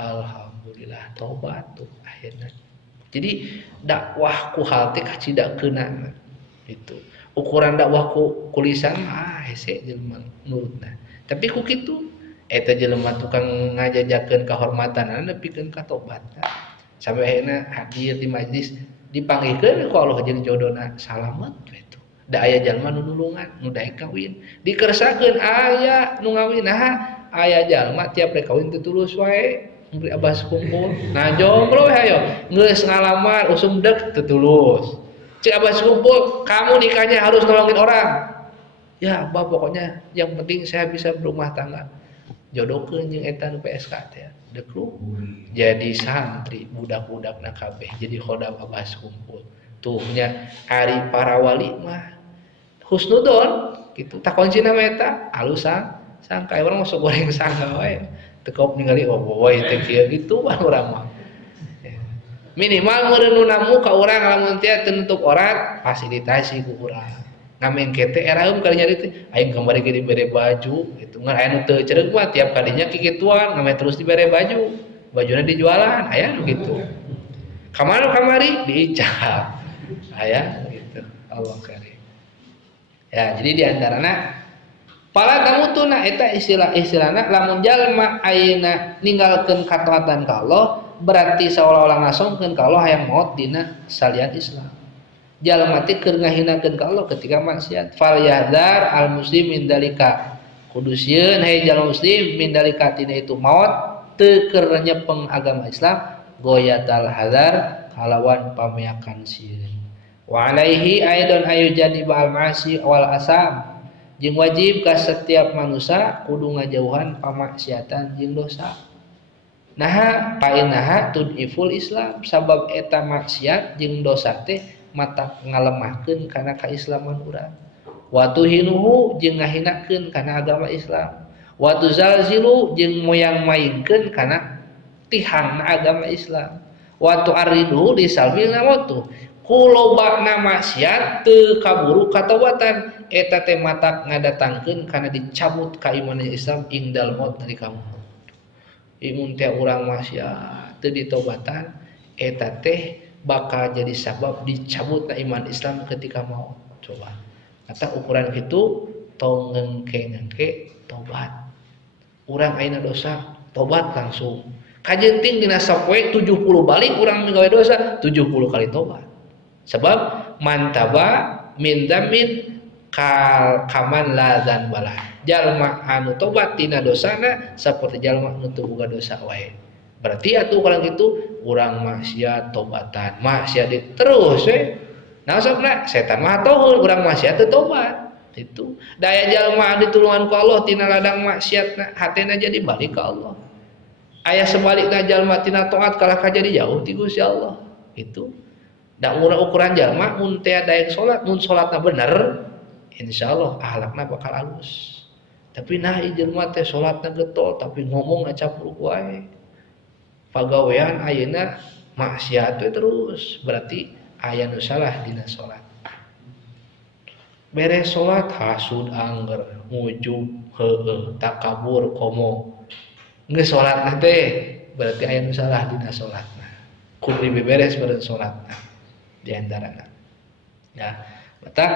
Alhamdulillah tobat tuh akhirnya. Jadi dakwah ku hal teh kacida keunana itu. Ukuran dakwah ku lisan hese jelema nurutna. Tapi ku kitu eta jelema tukang ngajajakeun kahormatan nepikeun ka tobat. Sampai akhirnya hadir di majlis dipanggilkeun ku Allah jeung jodona salamet itu. Da aya jalma nu nulungan, nu daek kawin. Dikersakeun aya nu ngawin. Nah, aya jalma tiap rek kawin teu tulus wae. Beli abah sekumpul. Nah, jomblo we hayo. Geus ngalamar usum dek teu tulus. Cik abah sekumpul, kamu nikahnya harus nolongin orang. Ya, abah pokoknya yang penting saya bisa berumah tangga. Jodohkeun jeung eta nu PSK teh. Deklu jadi santri budak-budakna kabeh jadi khodam abah sekumpul. Tuh nya ari para wali mah husnudon gitu. Takoncina mah eta alusan sangka urang masuk goreng sangka wae. Tekop ningali boy teh kieu gitu bae urang mah. Minimal meureun nu namu ka urang lamun teh teu nutup orat fasilitasi ku urang. Ngamen kete eraeum kali nyari teh aing kamari ge dibere baju gitu. Ngan aya nu teu ceureuh mah tiap kalinya kikituan ngamen terus dibere baju. Bajuna dijualan aya nu kitu. Kamari diicap. Aya gitu. Allah karim. Ya, jadi di antarana pala tamutuna eta istilah-istilahna lamun jalma ayeuna ninggalkeun kataatan ka Allah berarti seolah-olah ngasongkeun ka Allah hayang maot dina salian Islam. Jalma teh keur ngahinakeun ka Allah ketika maksiat. Fal yahdar al muslim min dalika. Kudu sieun hai jalma muslim min dalika tina itu maot teu keur nyepeng agama Islam goyatal hadar kalawan pameakan sieun. Wa alaihi aidan ayu janibal ma'asi wal asam. Jeung wajib ka setiap manusia kudu ngajauhan pamaksiatan jeung dosa. Nah, painaha tudiful Islam sabab eta maksiat jeung dosa teh mata ngalemahkeun kana kaislaman urang. Wa tuhinuhu jeung ngahinakeun kana agama Islam. Wa tuzalzilu jeung moyang-maingkeun kana tihangna agama Islam. Wa tu'ariduhu lisalbil nawatu. Kulobana maksiat teu kaburu katobatan eta teh mata ngadatangkeun kana dicabut ka iman Islam indal maut nalika maut. Imun teh urang maksiat teu ditobatan eta teh bakal jadi sabab dicabutna iman Islam ketika maut. Coba. Kata ukuran kitu tong ngengke tobat. Urang ayeuna dosa, tobat langsung. Kajenting dina sapoe 70 balik urang nggawe dosa, 70 kali tobat. Sebab mantaba min damin kaman la dzanbala. Jalma anu tobat tina dosana saperti jalma anu teu boga dosa wae. Berarti atuh kalau gitu urang maksiat tobatan, maksiat terus Nah sokna setan mah tohul urang maksiat teu tobat. Itu daya jalma ditulungan ku Allah tina ladang maksiatna hatena jadi balik ka Allah. Aya sebalikna jalma tina taat kalah ka jadi jauh ti Gusti Allah. Itu da ukuran jalma mun teh daek salat, mun salatna bener, insyaallah akhlakna bakal alus. Tapi nah jelma teh salatna getol tapi ngomong ngacapuruk wae. Pagawean ayeuna maksiat terus, berarti aya nu salah dina salat. Beres salat hasud angger, ngujub, takabur komo geus salatna teh berarti aya nu salah dina salatna kudu dibeberes bareun salatna di antarana ya mata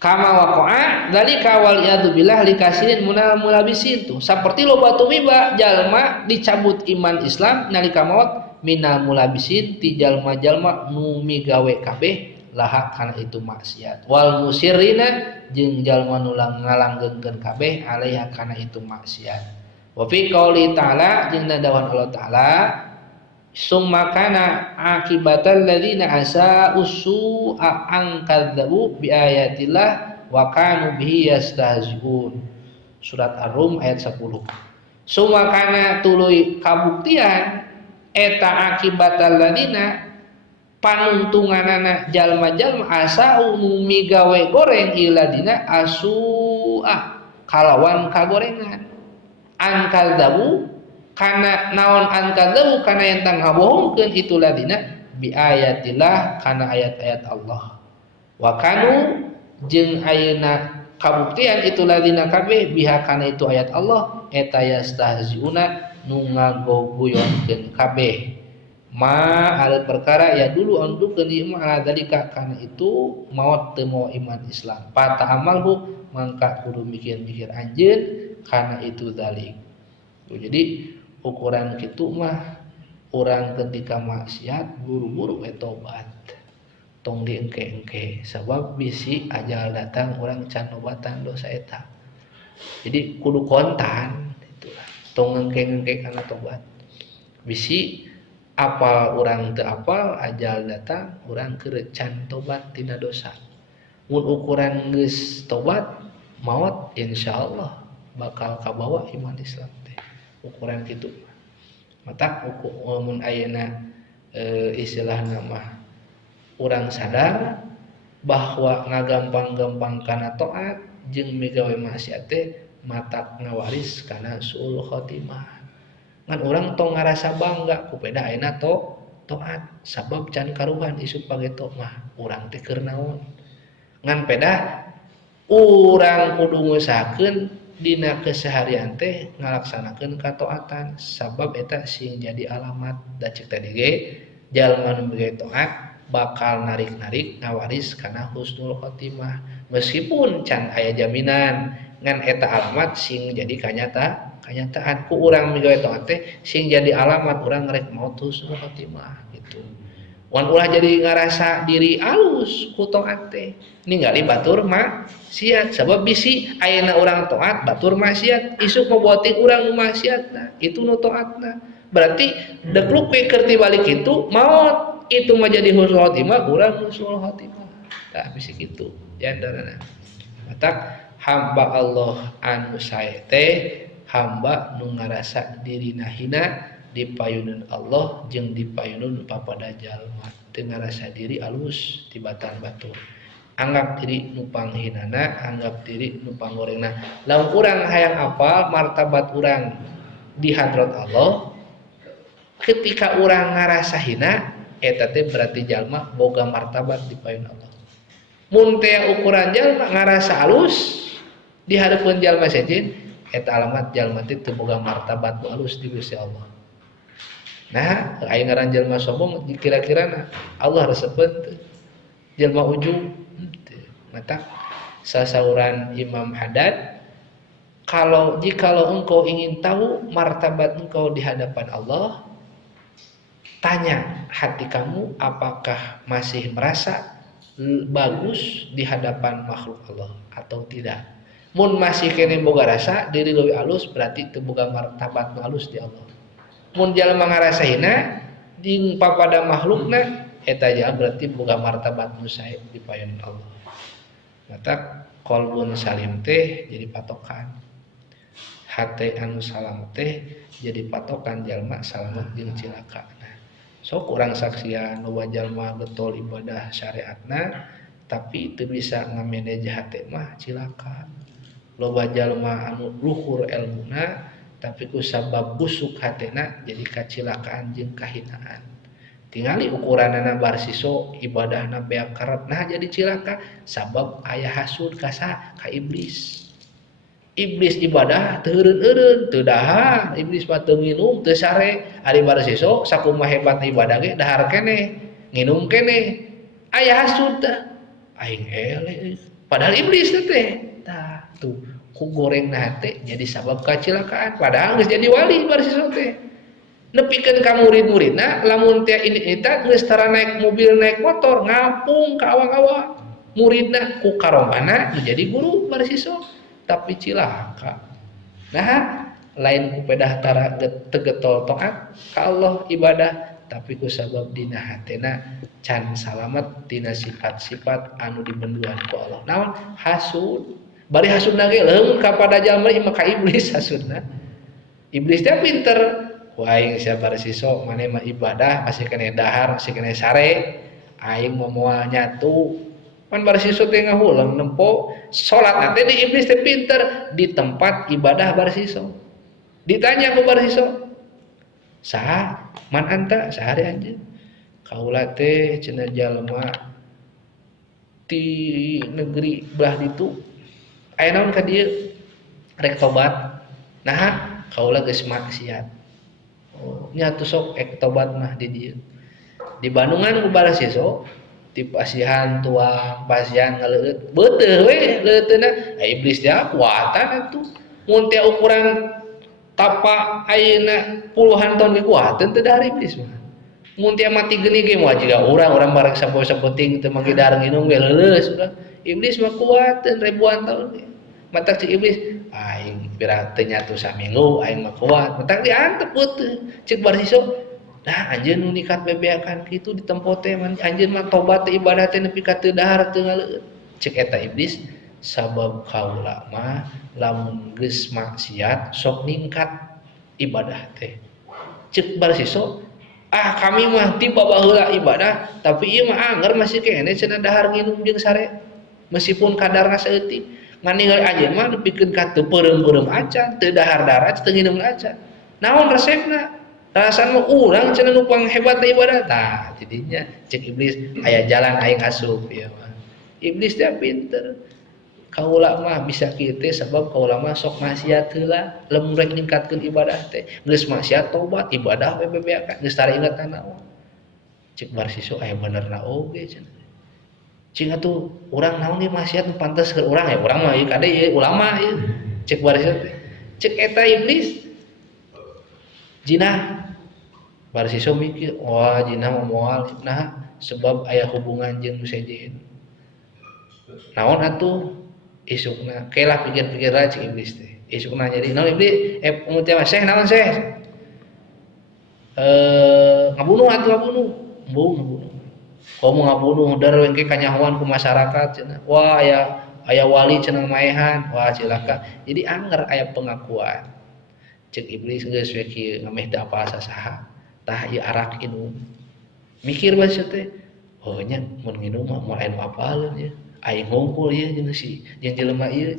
kama waqa'a dzalika wal yadu billah likasirin munal mulabisin tuh saperti loba tumiba jalma dicabut iman Islam nalika maut minal mulabisin ti jalma-jalma nu migawe kabeh laha kana itu maksiat wal musirrina jeung jalma nu ngalanggengkeun kabeh alaiha kana itu maksiat wa fi qouli ta'ala jeung dawuh Allah taala summa kana akibatal ladzina asa'u su'a an kadzabu bi ayatillah wa kanu bihi yastahzi'un surat ar-rum ayat 10 summa kana tuluy kabuktian eta akibatal ladzina panuntunganana jalma-jalma asa'u migawe goreng iladina asu'a kalawan kagorengan an kadzabu kana naon angkadawu kana yang tang ngabohongkeun itu ladina bi ayatillah kana ayat-ayat Allah wa kanu jeung ayeuna kabuktian itu ladina kabeh biha kana itu ayat Allah eta yastahziuna nu ngagogoyonkeun kabeh ma al perkara ya dulu andukeun ieu ala dalika kana itu maot teu mau iman Islam pata amalhu mangka kudu mikir-mikir anjeun kana itu dalik jadi ukuran kitu mah orang ketika maksiat buru-buru tobat tong diengke-engke sabab bisi ajal datang orang can nobatan dosa eta jadi kudu kontan itulah tong engke-engke kana tobat bisi apal orang teu apal ajal datang orang keur can tobat tina dosa mun ukuran geus tobat maot insyaallah bakal kabawa iman Islam ukuran gitu mata mun ayeuna istilahna mah urang sadar bahwa ngagampang-gampang kana taat jeung migawe maksiat teh mata ngawaris kana suul khotimah ngan urang tong ngarasa bangga ku peda ayeuna taat sabab can karuhan isu page mah urang teh keur naon ngan peda urang kudu ngusahakeun dina keseharian teh ngalaksanakeun kataatan sabab eta sing jadi alamat da cek tadi ge jalma nu migawe taat bakal narik-narik ngawaris kana husnul khotimah meskipun can aya jaminan ngan eta alamat sing jadi kanyataan ku urang migawe taat teh sing jadi alamat urang rek maot husnul khotimah gitu wan ulah jadi ngarasa diri alus ku taat teh ningali batur maksiat sabab bisi ayeuna urang taat batur maksiat isuk moboting urang nu maksiatna itu nu taatna berarti dekluk we keur tibalik kitu maot itu mah jadi husnul khotimah urang husnul khotimah tah bisi kitu jandarana mata hamba Allah anu sae teh hamba nu ngarasa dirina hina dipayuneun Allah jeung dipayuneun papada jalma teu ngarasa diri alus tibatan batur anggap diri nu panghinana anggap diri nu panggorengna lamun urang hayang apal martabat urang di hadrat Allah ketika urang ngarasa hina eta teh berarti jalma boga martabat di payun Allah mun teh ukuran jalma ngarasa alus di hareupeun jalma sejen eta alamat jalma teh teu boga martabat nu alus di Gusti Allah. Nah, aya ngaran jalma sombong kira-kirana Allah resepkeun teu. Jalma ujung teu. Mata sasahuran Imam Haddad, jikalau engkau ingin tahu martabat engkau di hadapan Allah, tanya hati kamu apakah masih merasa bagus di hadapan makhluk Allah atau tidak. Mun masih kene boga rasa diri leuwih alus berarti teu boga martabat nu alus di Allah. Mun jalma ngarasa hina jeung papada makhlukna eta jalma berarti boga martabat nu sae di payun Allah. Mata qalbun salim teh jadi patokan. Hate anu salam teh jadi patokan jalma salamet jeung cilaka. Sok urang saksian loba jalma getol ibadah syariatna tapi teu bisa ngamanage hate mah cilaka. Loba jalma anu luhur elmuna tapi ku sabab busuk hatena jadi kacilakaan jeung kahinaan. Tingali ukuranana bar siso ibadahna beak karep nah jadi cilaka sabab aya hasud ka iblis. Iblis ibadah teu eureun-eureun, teu dahar, iblis mah teu nginum, teu sare, ari baresiso sakumaha hebat ibadah ge dahar keneh, nginum keneh. Aya hasud tah. Aing eleh padahal iblis teh. Tah, tuh ku gorengna teh jadi sabab kecelakaan, padahal geus jadi wali baresiso teh. Nepikeun ka murid-muridna lamun teh ini eta geus tara naik mobil naik motor ngapung ka awang-awang. Muridna ku karomana jadi guru baresiso tapi cilaka. Nah, lain ku pedah tara tegetol taat ka Allah ibadah tapi ku sabab dina hatena can salamet tina sifat-sifat anu dibenduan ku Allah. Naon? Hasud. Bari hasudna ge leung kapada jalma ieu mah ka iblis hasudna. Iblis teh pinter. Wah, aing sia baresiso maneh mah ibadah masih kena dahar, masih kena sare. Aing moal nyatu. Pan baresiso teh ngahulang nempo salat nanti di iblis teh pinter di tempat ibadah baresiso. Ditanya ku baresiso, "Saha? Man anta?" "Sahari anjeun." "Kaula teh cenah jalma ti negeri belah ditu. Aya naon ka dieu? Rek tobat." "Naha?" "Kaula geus maksiat." "Oh, nyatu sok ek tobat mah di dieu." Di Bandungan ku baresiso ti pasihan tuang, pasihan ngaleueut. Beuteuh we leuteuna. Iblis teh kuatan atuh. Mun teh ukuran tapak ayeuna puluhan tahun ge kuatan teu dahar iblis mah. Mun teh mati geuning ge moal jiga urang bareng sapoe-sapoting teu mangge dahar nginum ge leuleus urang. Iblis mah kuatan ribuan tahun ge. Matak cek iblis, aing pira teu nyatu saminggu aing mah kuat. Matak diantep beuteuh. Cek baresiso, "Dah anjeun nu nikat bebeakan kitu di tempo teh anjeun mah tobat teh ibadah teh nepi ka teu dahar teu ngaleueut." Cek eta iblis, sabab kaula mah lamun geus maksiat sok ningkat ibadah teh. Cek baresiso, kami mah tiba baheula ibadah tapi ieu mah anger masih kene cenah dahar nginum jeung sare. Meskipun kadarna saeutik. Ngan ningali anjeun mah nepikeun ka teu peureum-peureum acan, teu dahar-dahar acan, teu nginum acan. Naon resepna? Rasan mah urang cenah nu panghebat ibadah. Tah, jadinya cek iblis aya jalan aing asup ieu mah. Iblis teh pinter. Kaula mah bisa kieu teh sabab kaula mah sok maksiat heula, lamun rek ningkatkeun ibadah teh. Geus maksiat tobat, ibadah we bebeakan, geus tara ingetan naon. Cek baresiso aya benerna oge cenah. Cing atuh urang naon ieu maksiat nu pantes ke urang ya urang mah ieu kade ieu ulama ieu. Cek baresiso teh. Cek eta iblis jinah. Baresiso mikir, wah jinah mah moal nah sebab aya hubungan jeung nu sejen. Naon atuh isukna kelah pikir-pikir cek iblis teh. Isukna jadi naon iblis mun teh Syekh naon Syekh? Ngabunuh atuh ngabunuh. Embung ngabunuh. Komo ngabunuh dar wengke kanyahoan ku masyarakat cenah. Wah aya wali cenah maehan, wah cilaka. Jadi anger aya pengakuan. Cek iblis geus we kieu ngameh teu apal sasaha. Tah ieu arak inum. Mikir bae teh. Oh nya mun nginum mah moal anu apaleun ieu. Aing hungkul ieu jeung jelema ieu.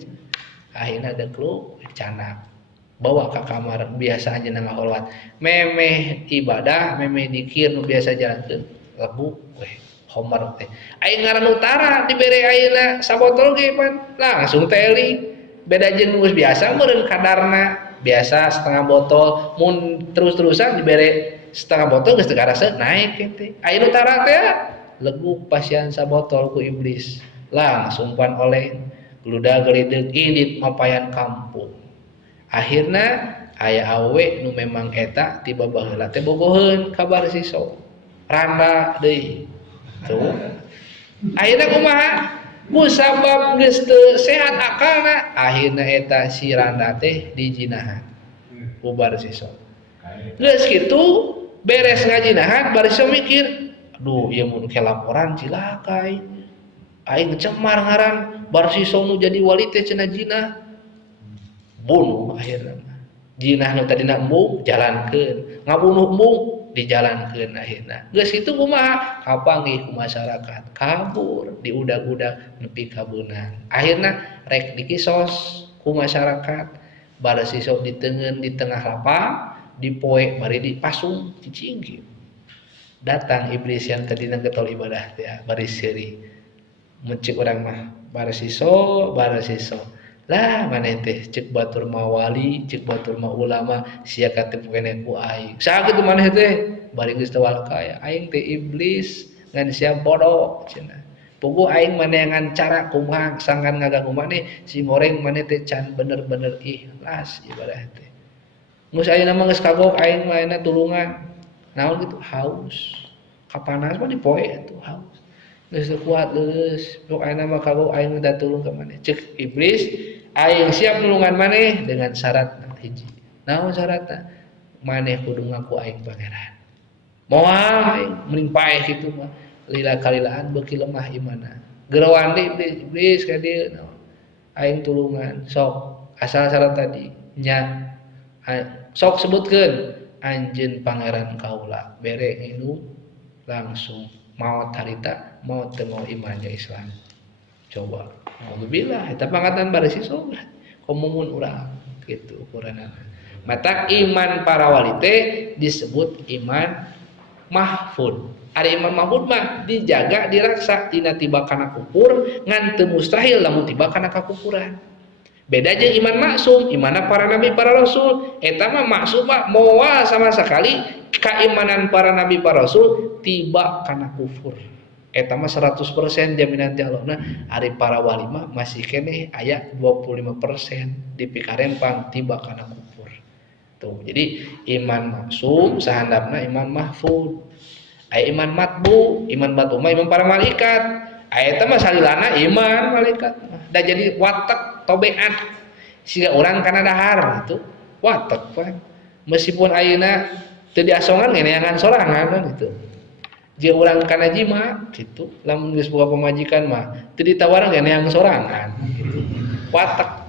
Akhirna dekluk canak. Bawa ka kamar biasa aja ngaholwat. Memeh ibadah, memeh dikir nu biasa jalankeun. Lebu weh homer teh. Aing ngaran utara dibere ayeuna sabotol ge pan langsung teli. Beda jeung geus biasa meureun kadarna biasa setengah botol mun terus-terusan dibere setengah botol geus teu karasa naik teh. Ayeuna utara teh leguk pasian sabotol ku iblis. Langsung pan oleh gludag gelideug indit mapayan kampung. Akhirna aya awe nu memang eta tiba baheula teh bogoheun ka baresiso. Randa deui. Tuh. Akhirna kumaha? Ku sabab geus teu sehat akalna, akhirna eta si Randa teh dijinahan. Ku baresiso. Geus kitu beres ngajinahan baresiso mikir, aduh ieu mun ke laporan cilaka aing cemar ngaran baresiso nu jadi wali teh cenah jinah. Bunuh akhirna. Jinah nu tadina embung jalankeun, ngabunuh embung dijalankeun akhirna. Geus kitu kumaha? Kapanggih ku masyarakat, kabur diudag-udag nepi ka beunang. Akhirna rek dikisos ku masyarakat, baresiso ditengeun di tengah lapang, dipoe bari dipasung cicingkir. Datang iblis yang tadina getol ibadah teh bari seuri. Mencik urang mah baresiso. Lah maneh teh cek batur mah wali, cek batur mah ulama, sia katep kene ku aing. Saha kitu maneh teh? Bari geus teu walakaya, aing teh iblis ngan sia bodoh cenah. Puguh aing maneh ngan cara kumaha sangkan ngaganggu maneh, si goreng maneh teh can bener-bener ikhlas ibarat teh. Geus ayeuna mah geus kagok aing mah ayeuna tulungan. Naon gitu haus. Kapanas mah dipoe atuh haus. Geus teu kuat geus. Pok ayeuna mah kagok aing minta tulung ka maneh. Cek iblis, aing siap nulungan maneh dengan syarat hiji. Naon syaratna? Maneh kudu ngaku aing pangeran. Moal aing mending paeh kitu mah. Lila kalilaan beuki lemah imanna. Geurewan deui iblis ka dieu naon. Aing tulungan sok asal syarat tadi nya sok sebutkeun anjeun pangeran kaula bere nginum langsung maot harita maot teu mau iman jeung Islam. Coba alhamdulillah eta pangkatan bari si sobat komumun urang gitu ukuranna. Mata iman para wali teh disebut iman mahfud. Ari iman mahfud mah dijaga diraksa tina tiba kana kufur ngan teu mustahil lamun tiba kana kakufuran. Beda aja iman maksum, imanna para nabi para rasul. Eta mah maksum mah moal sama sekali keimanan para nabi para rasul tiba kana kufur. Eta mah 100% jaminan ti Allah. Nah, ari para wali mah masih keneh aya 25% dipikaren pang tiba kana kufur. Tuh, jadi iman maksum sahandapna iman mahfud. Aya iman matbu, iman batu mah iman para malaikat. Aya eta mah salilana iman malaikat. Da jadi watak tobeat siga urang kana dahar gitu. Watak pan. Meskipun ayeuna teu diasongan ngeneangan sorangan gitu. Jeung urang kana jima gitu. Lamun geus boga pamajikan mah teu ditawarang ngeneang sorangan gitu. Watak.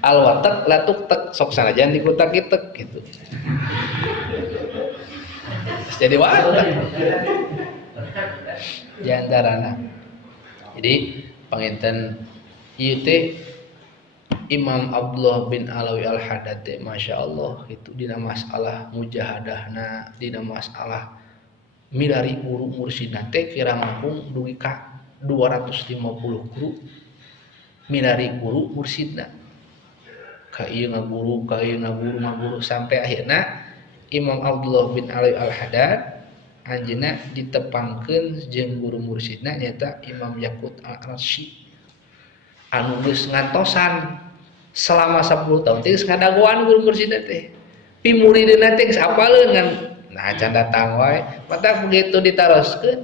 Al watak latuk tek sok sanajan dikutak-itek gitu. Jadi watak diantarana. Jadi panginten ieu teh Imam Abdullah bin Alawi Al-Haddad teh masyaallah itu dina masalah mujahadahna, dina masalah milari guru mursyidna teh kirang langkung dugi ka 250 guru milari guru mursyidna. Ka ieu ngaguru sampai akhirna Imam Abdullah bin Alawi Al-Haddad anjeunna ditepangkeun jeung guru mursyidna nyaeta Imam Yaqut Al-Arsy anu geus ngantosan selama 10 tahun teh geus ngadagoan guru mursyidna teh pi muridna teh geus apaleun ngan nah can datang wae mata begitu ditaroskeun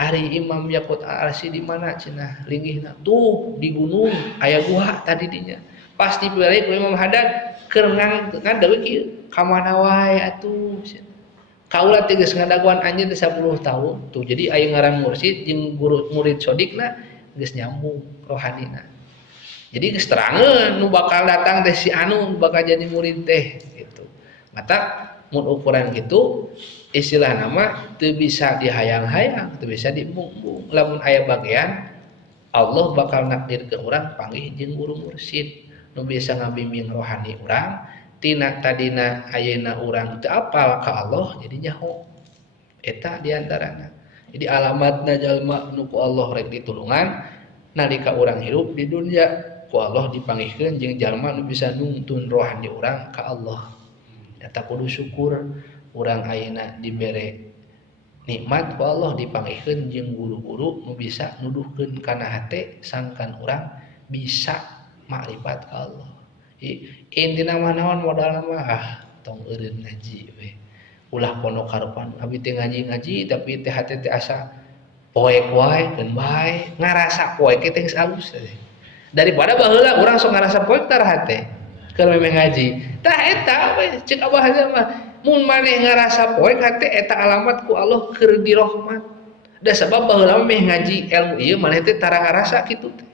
ari Imam Yaqut Al-Arsy di mana cenah linggihna tuh di gunung aya gua tadi dinya pasti dipilih ku Imam Haddad keur ngadeukeun kieu ka mana wae atuh kaula teh geus ngadaguan anjeun teh 10 tahun tuh jadi aya ngaran mursyid jeung guru murid sodikna geus nyambung rohanina jadi geus terangeun nu bakal datang teh si anu bakal jadi murid teh gitu mata mun ukuran gitu istilah nama teu bisa dihayang-hayang teu bisa diembung-embung lamun aya bagian Allah bakal nakdirkeun urang panggih jeung guru mursyid nu bisa ngabimbing rohani urang tina tadina ayeuna urang teu apal ka Allah jadi nyaho eta diantarana jadi alamatna jalma nu ku Allah rek ditulungan nalika urang hirup di dunya ku Allah dipanggihkeun jeung jalma nu bisa nuntun rohani urang ka Allah eta kudu syukur urang ayeuna dibere nikmat ku Allah dipanggihkeun jeung guru-guru nu bisa nuduhkeun kana hate sangkan urang bisa makrifat ka Allah. Intina mah naon modalna mah tong eureun ngaji we. Ulah pondok harepan abi teh ngaji-ngaji tapi teh hate teh asa poek wae keun bae ngarasa poek teh geus alus teh. Daripada baheula urang sok ngarasa poek tar hate keur memeh ngaji. Tah eta we ceuk Abah mah mun maneh ngarasa poek hate eta alamat ku Allah keur dirahmat. Da sabab baheula meh ngaji ilmu ieu maneh teh tara ngarasa kitu teh.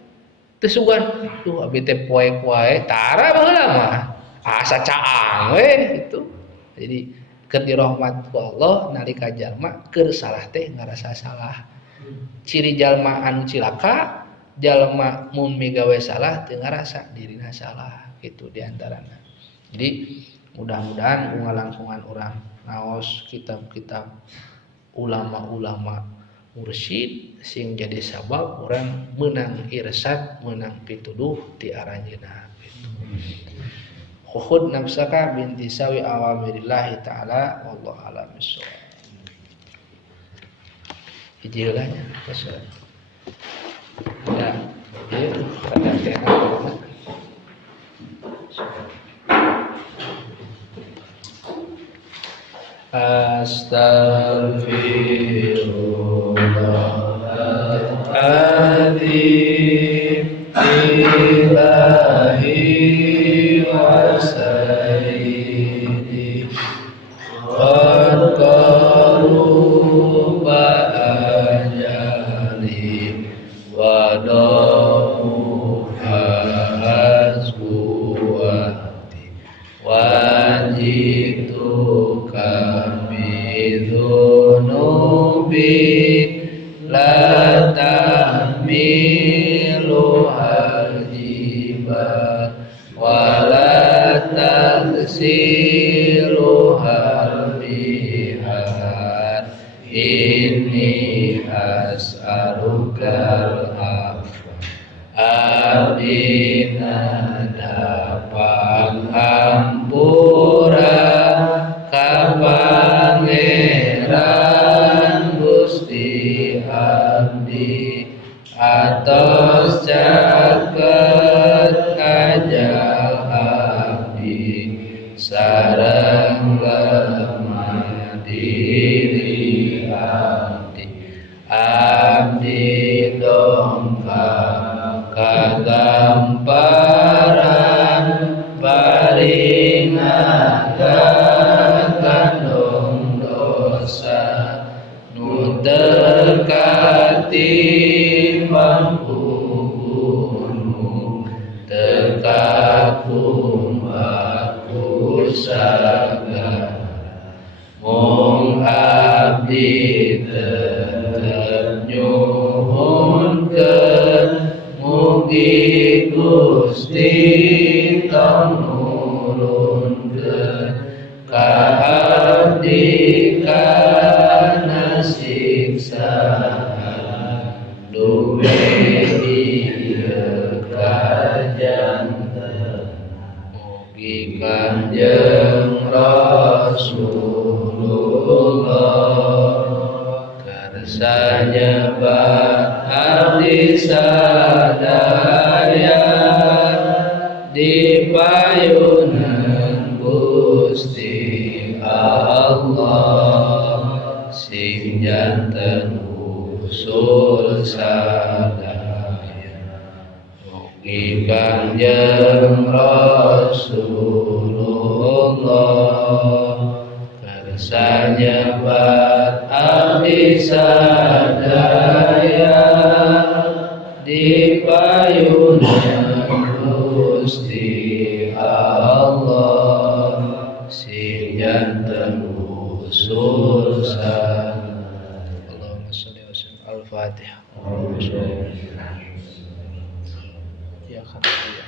Teu sugan tuh abi teh poek wae tara baheula mah asa caang we gitu jadi keur dirahmat ku Allah nalika jalma keur salah teh ngarasa salah ciri jalma anu cilaka jalma mun migawe salah teu ngarasa dirina salah gitu diantarana jadi mudah-mudahan ku ngalangkungan urang naos kitab-kitab ulama-ulama mursyid sing jadi sabab orang menang irsad, menang pituduh ti aranjeunna gitu. Khukhud nafsaka bintisawi awamirillahi ta'ala wallahu a'lam bissawab. Hiji heula nya pasal. Ya, ieu kada kena. Astaghfirullahaladzim ilahi wa sayyidi qad qaruba ajali wa dahu hasbuwati wajitu bidunubi la tahmilu hajibat wa la taghsilu harbihat inni as'alukal afwa adina dapat hampura Pangeran Gusti Abdi atos caket ajal abdi sareng lemah diri abdi dongkap kagamparan paringakan kandung dosa nu dekati pangkuhunmu dekat kumbaku sagara mung abdi tetep nyuhunkeun mugi Gusti tong nurunkeun ka abdi kana siksaan dumedi kajanten mugi Kanjeng Rasulullah kersa nyebat abdi sadaya di payunan Gusti Allah sing janten usul sadaya mugi Kanjeng Rasulullah kersa nyebat abdi sadaya di payunan Gusti Allah sing janten usul sadaya. Allahumma shalli wa sallim al-Fatihah. Ya khan ya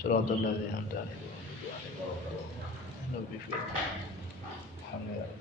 Suratul ladzina an'amta alaihim Nabi fi Alhamdulillah.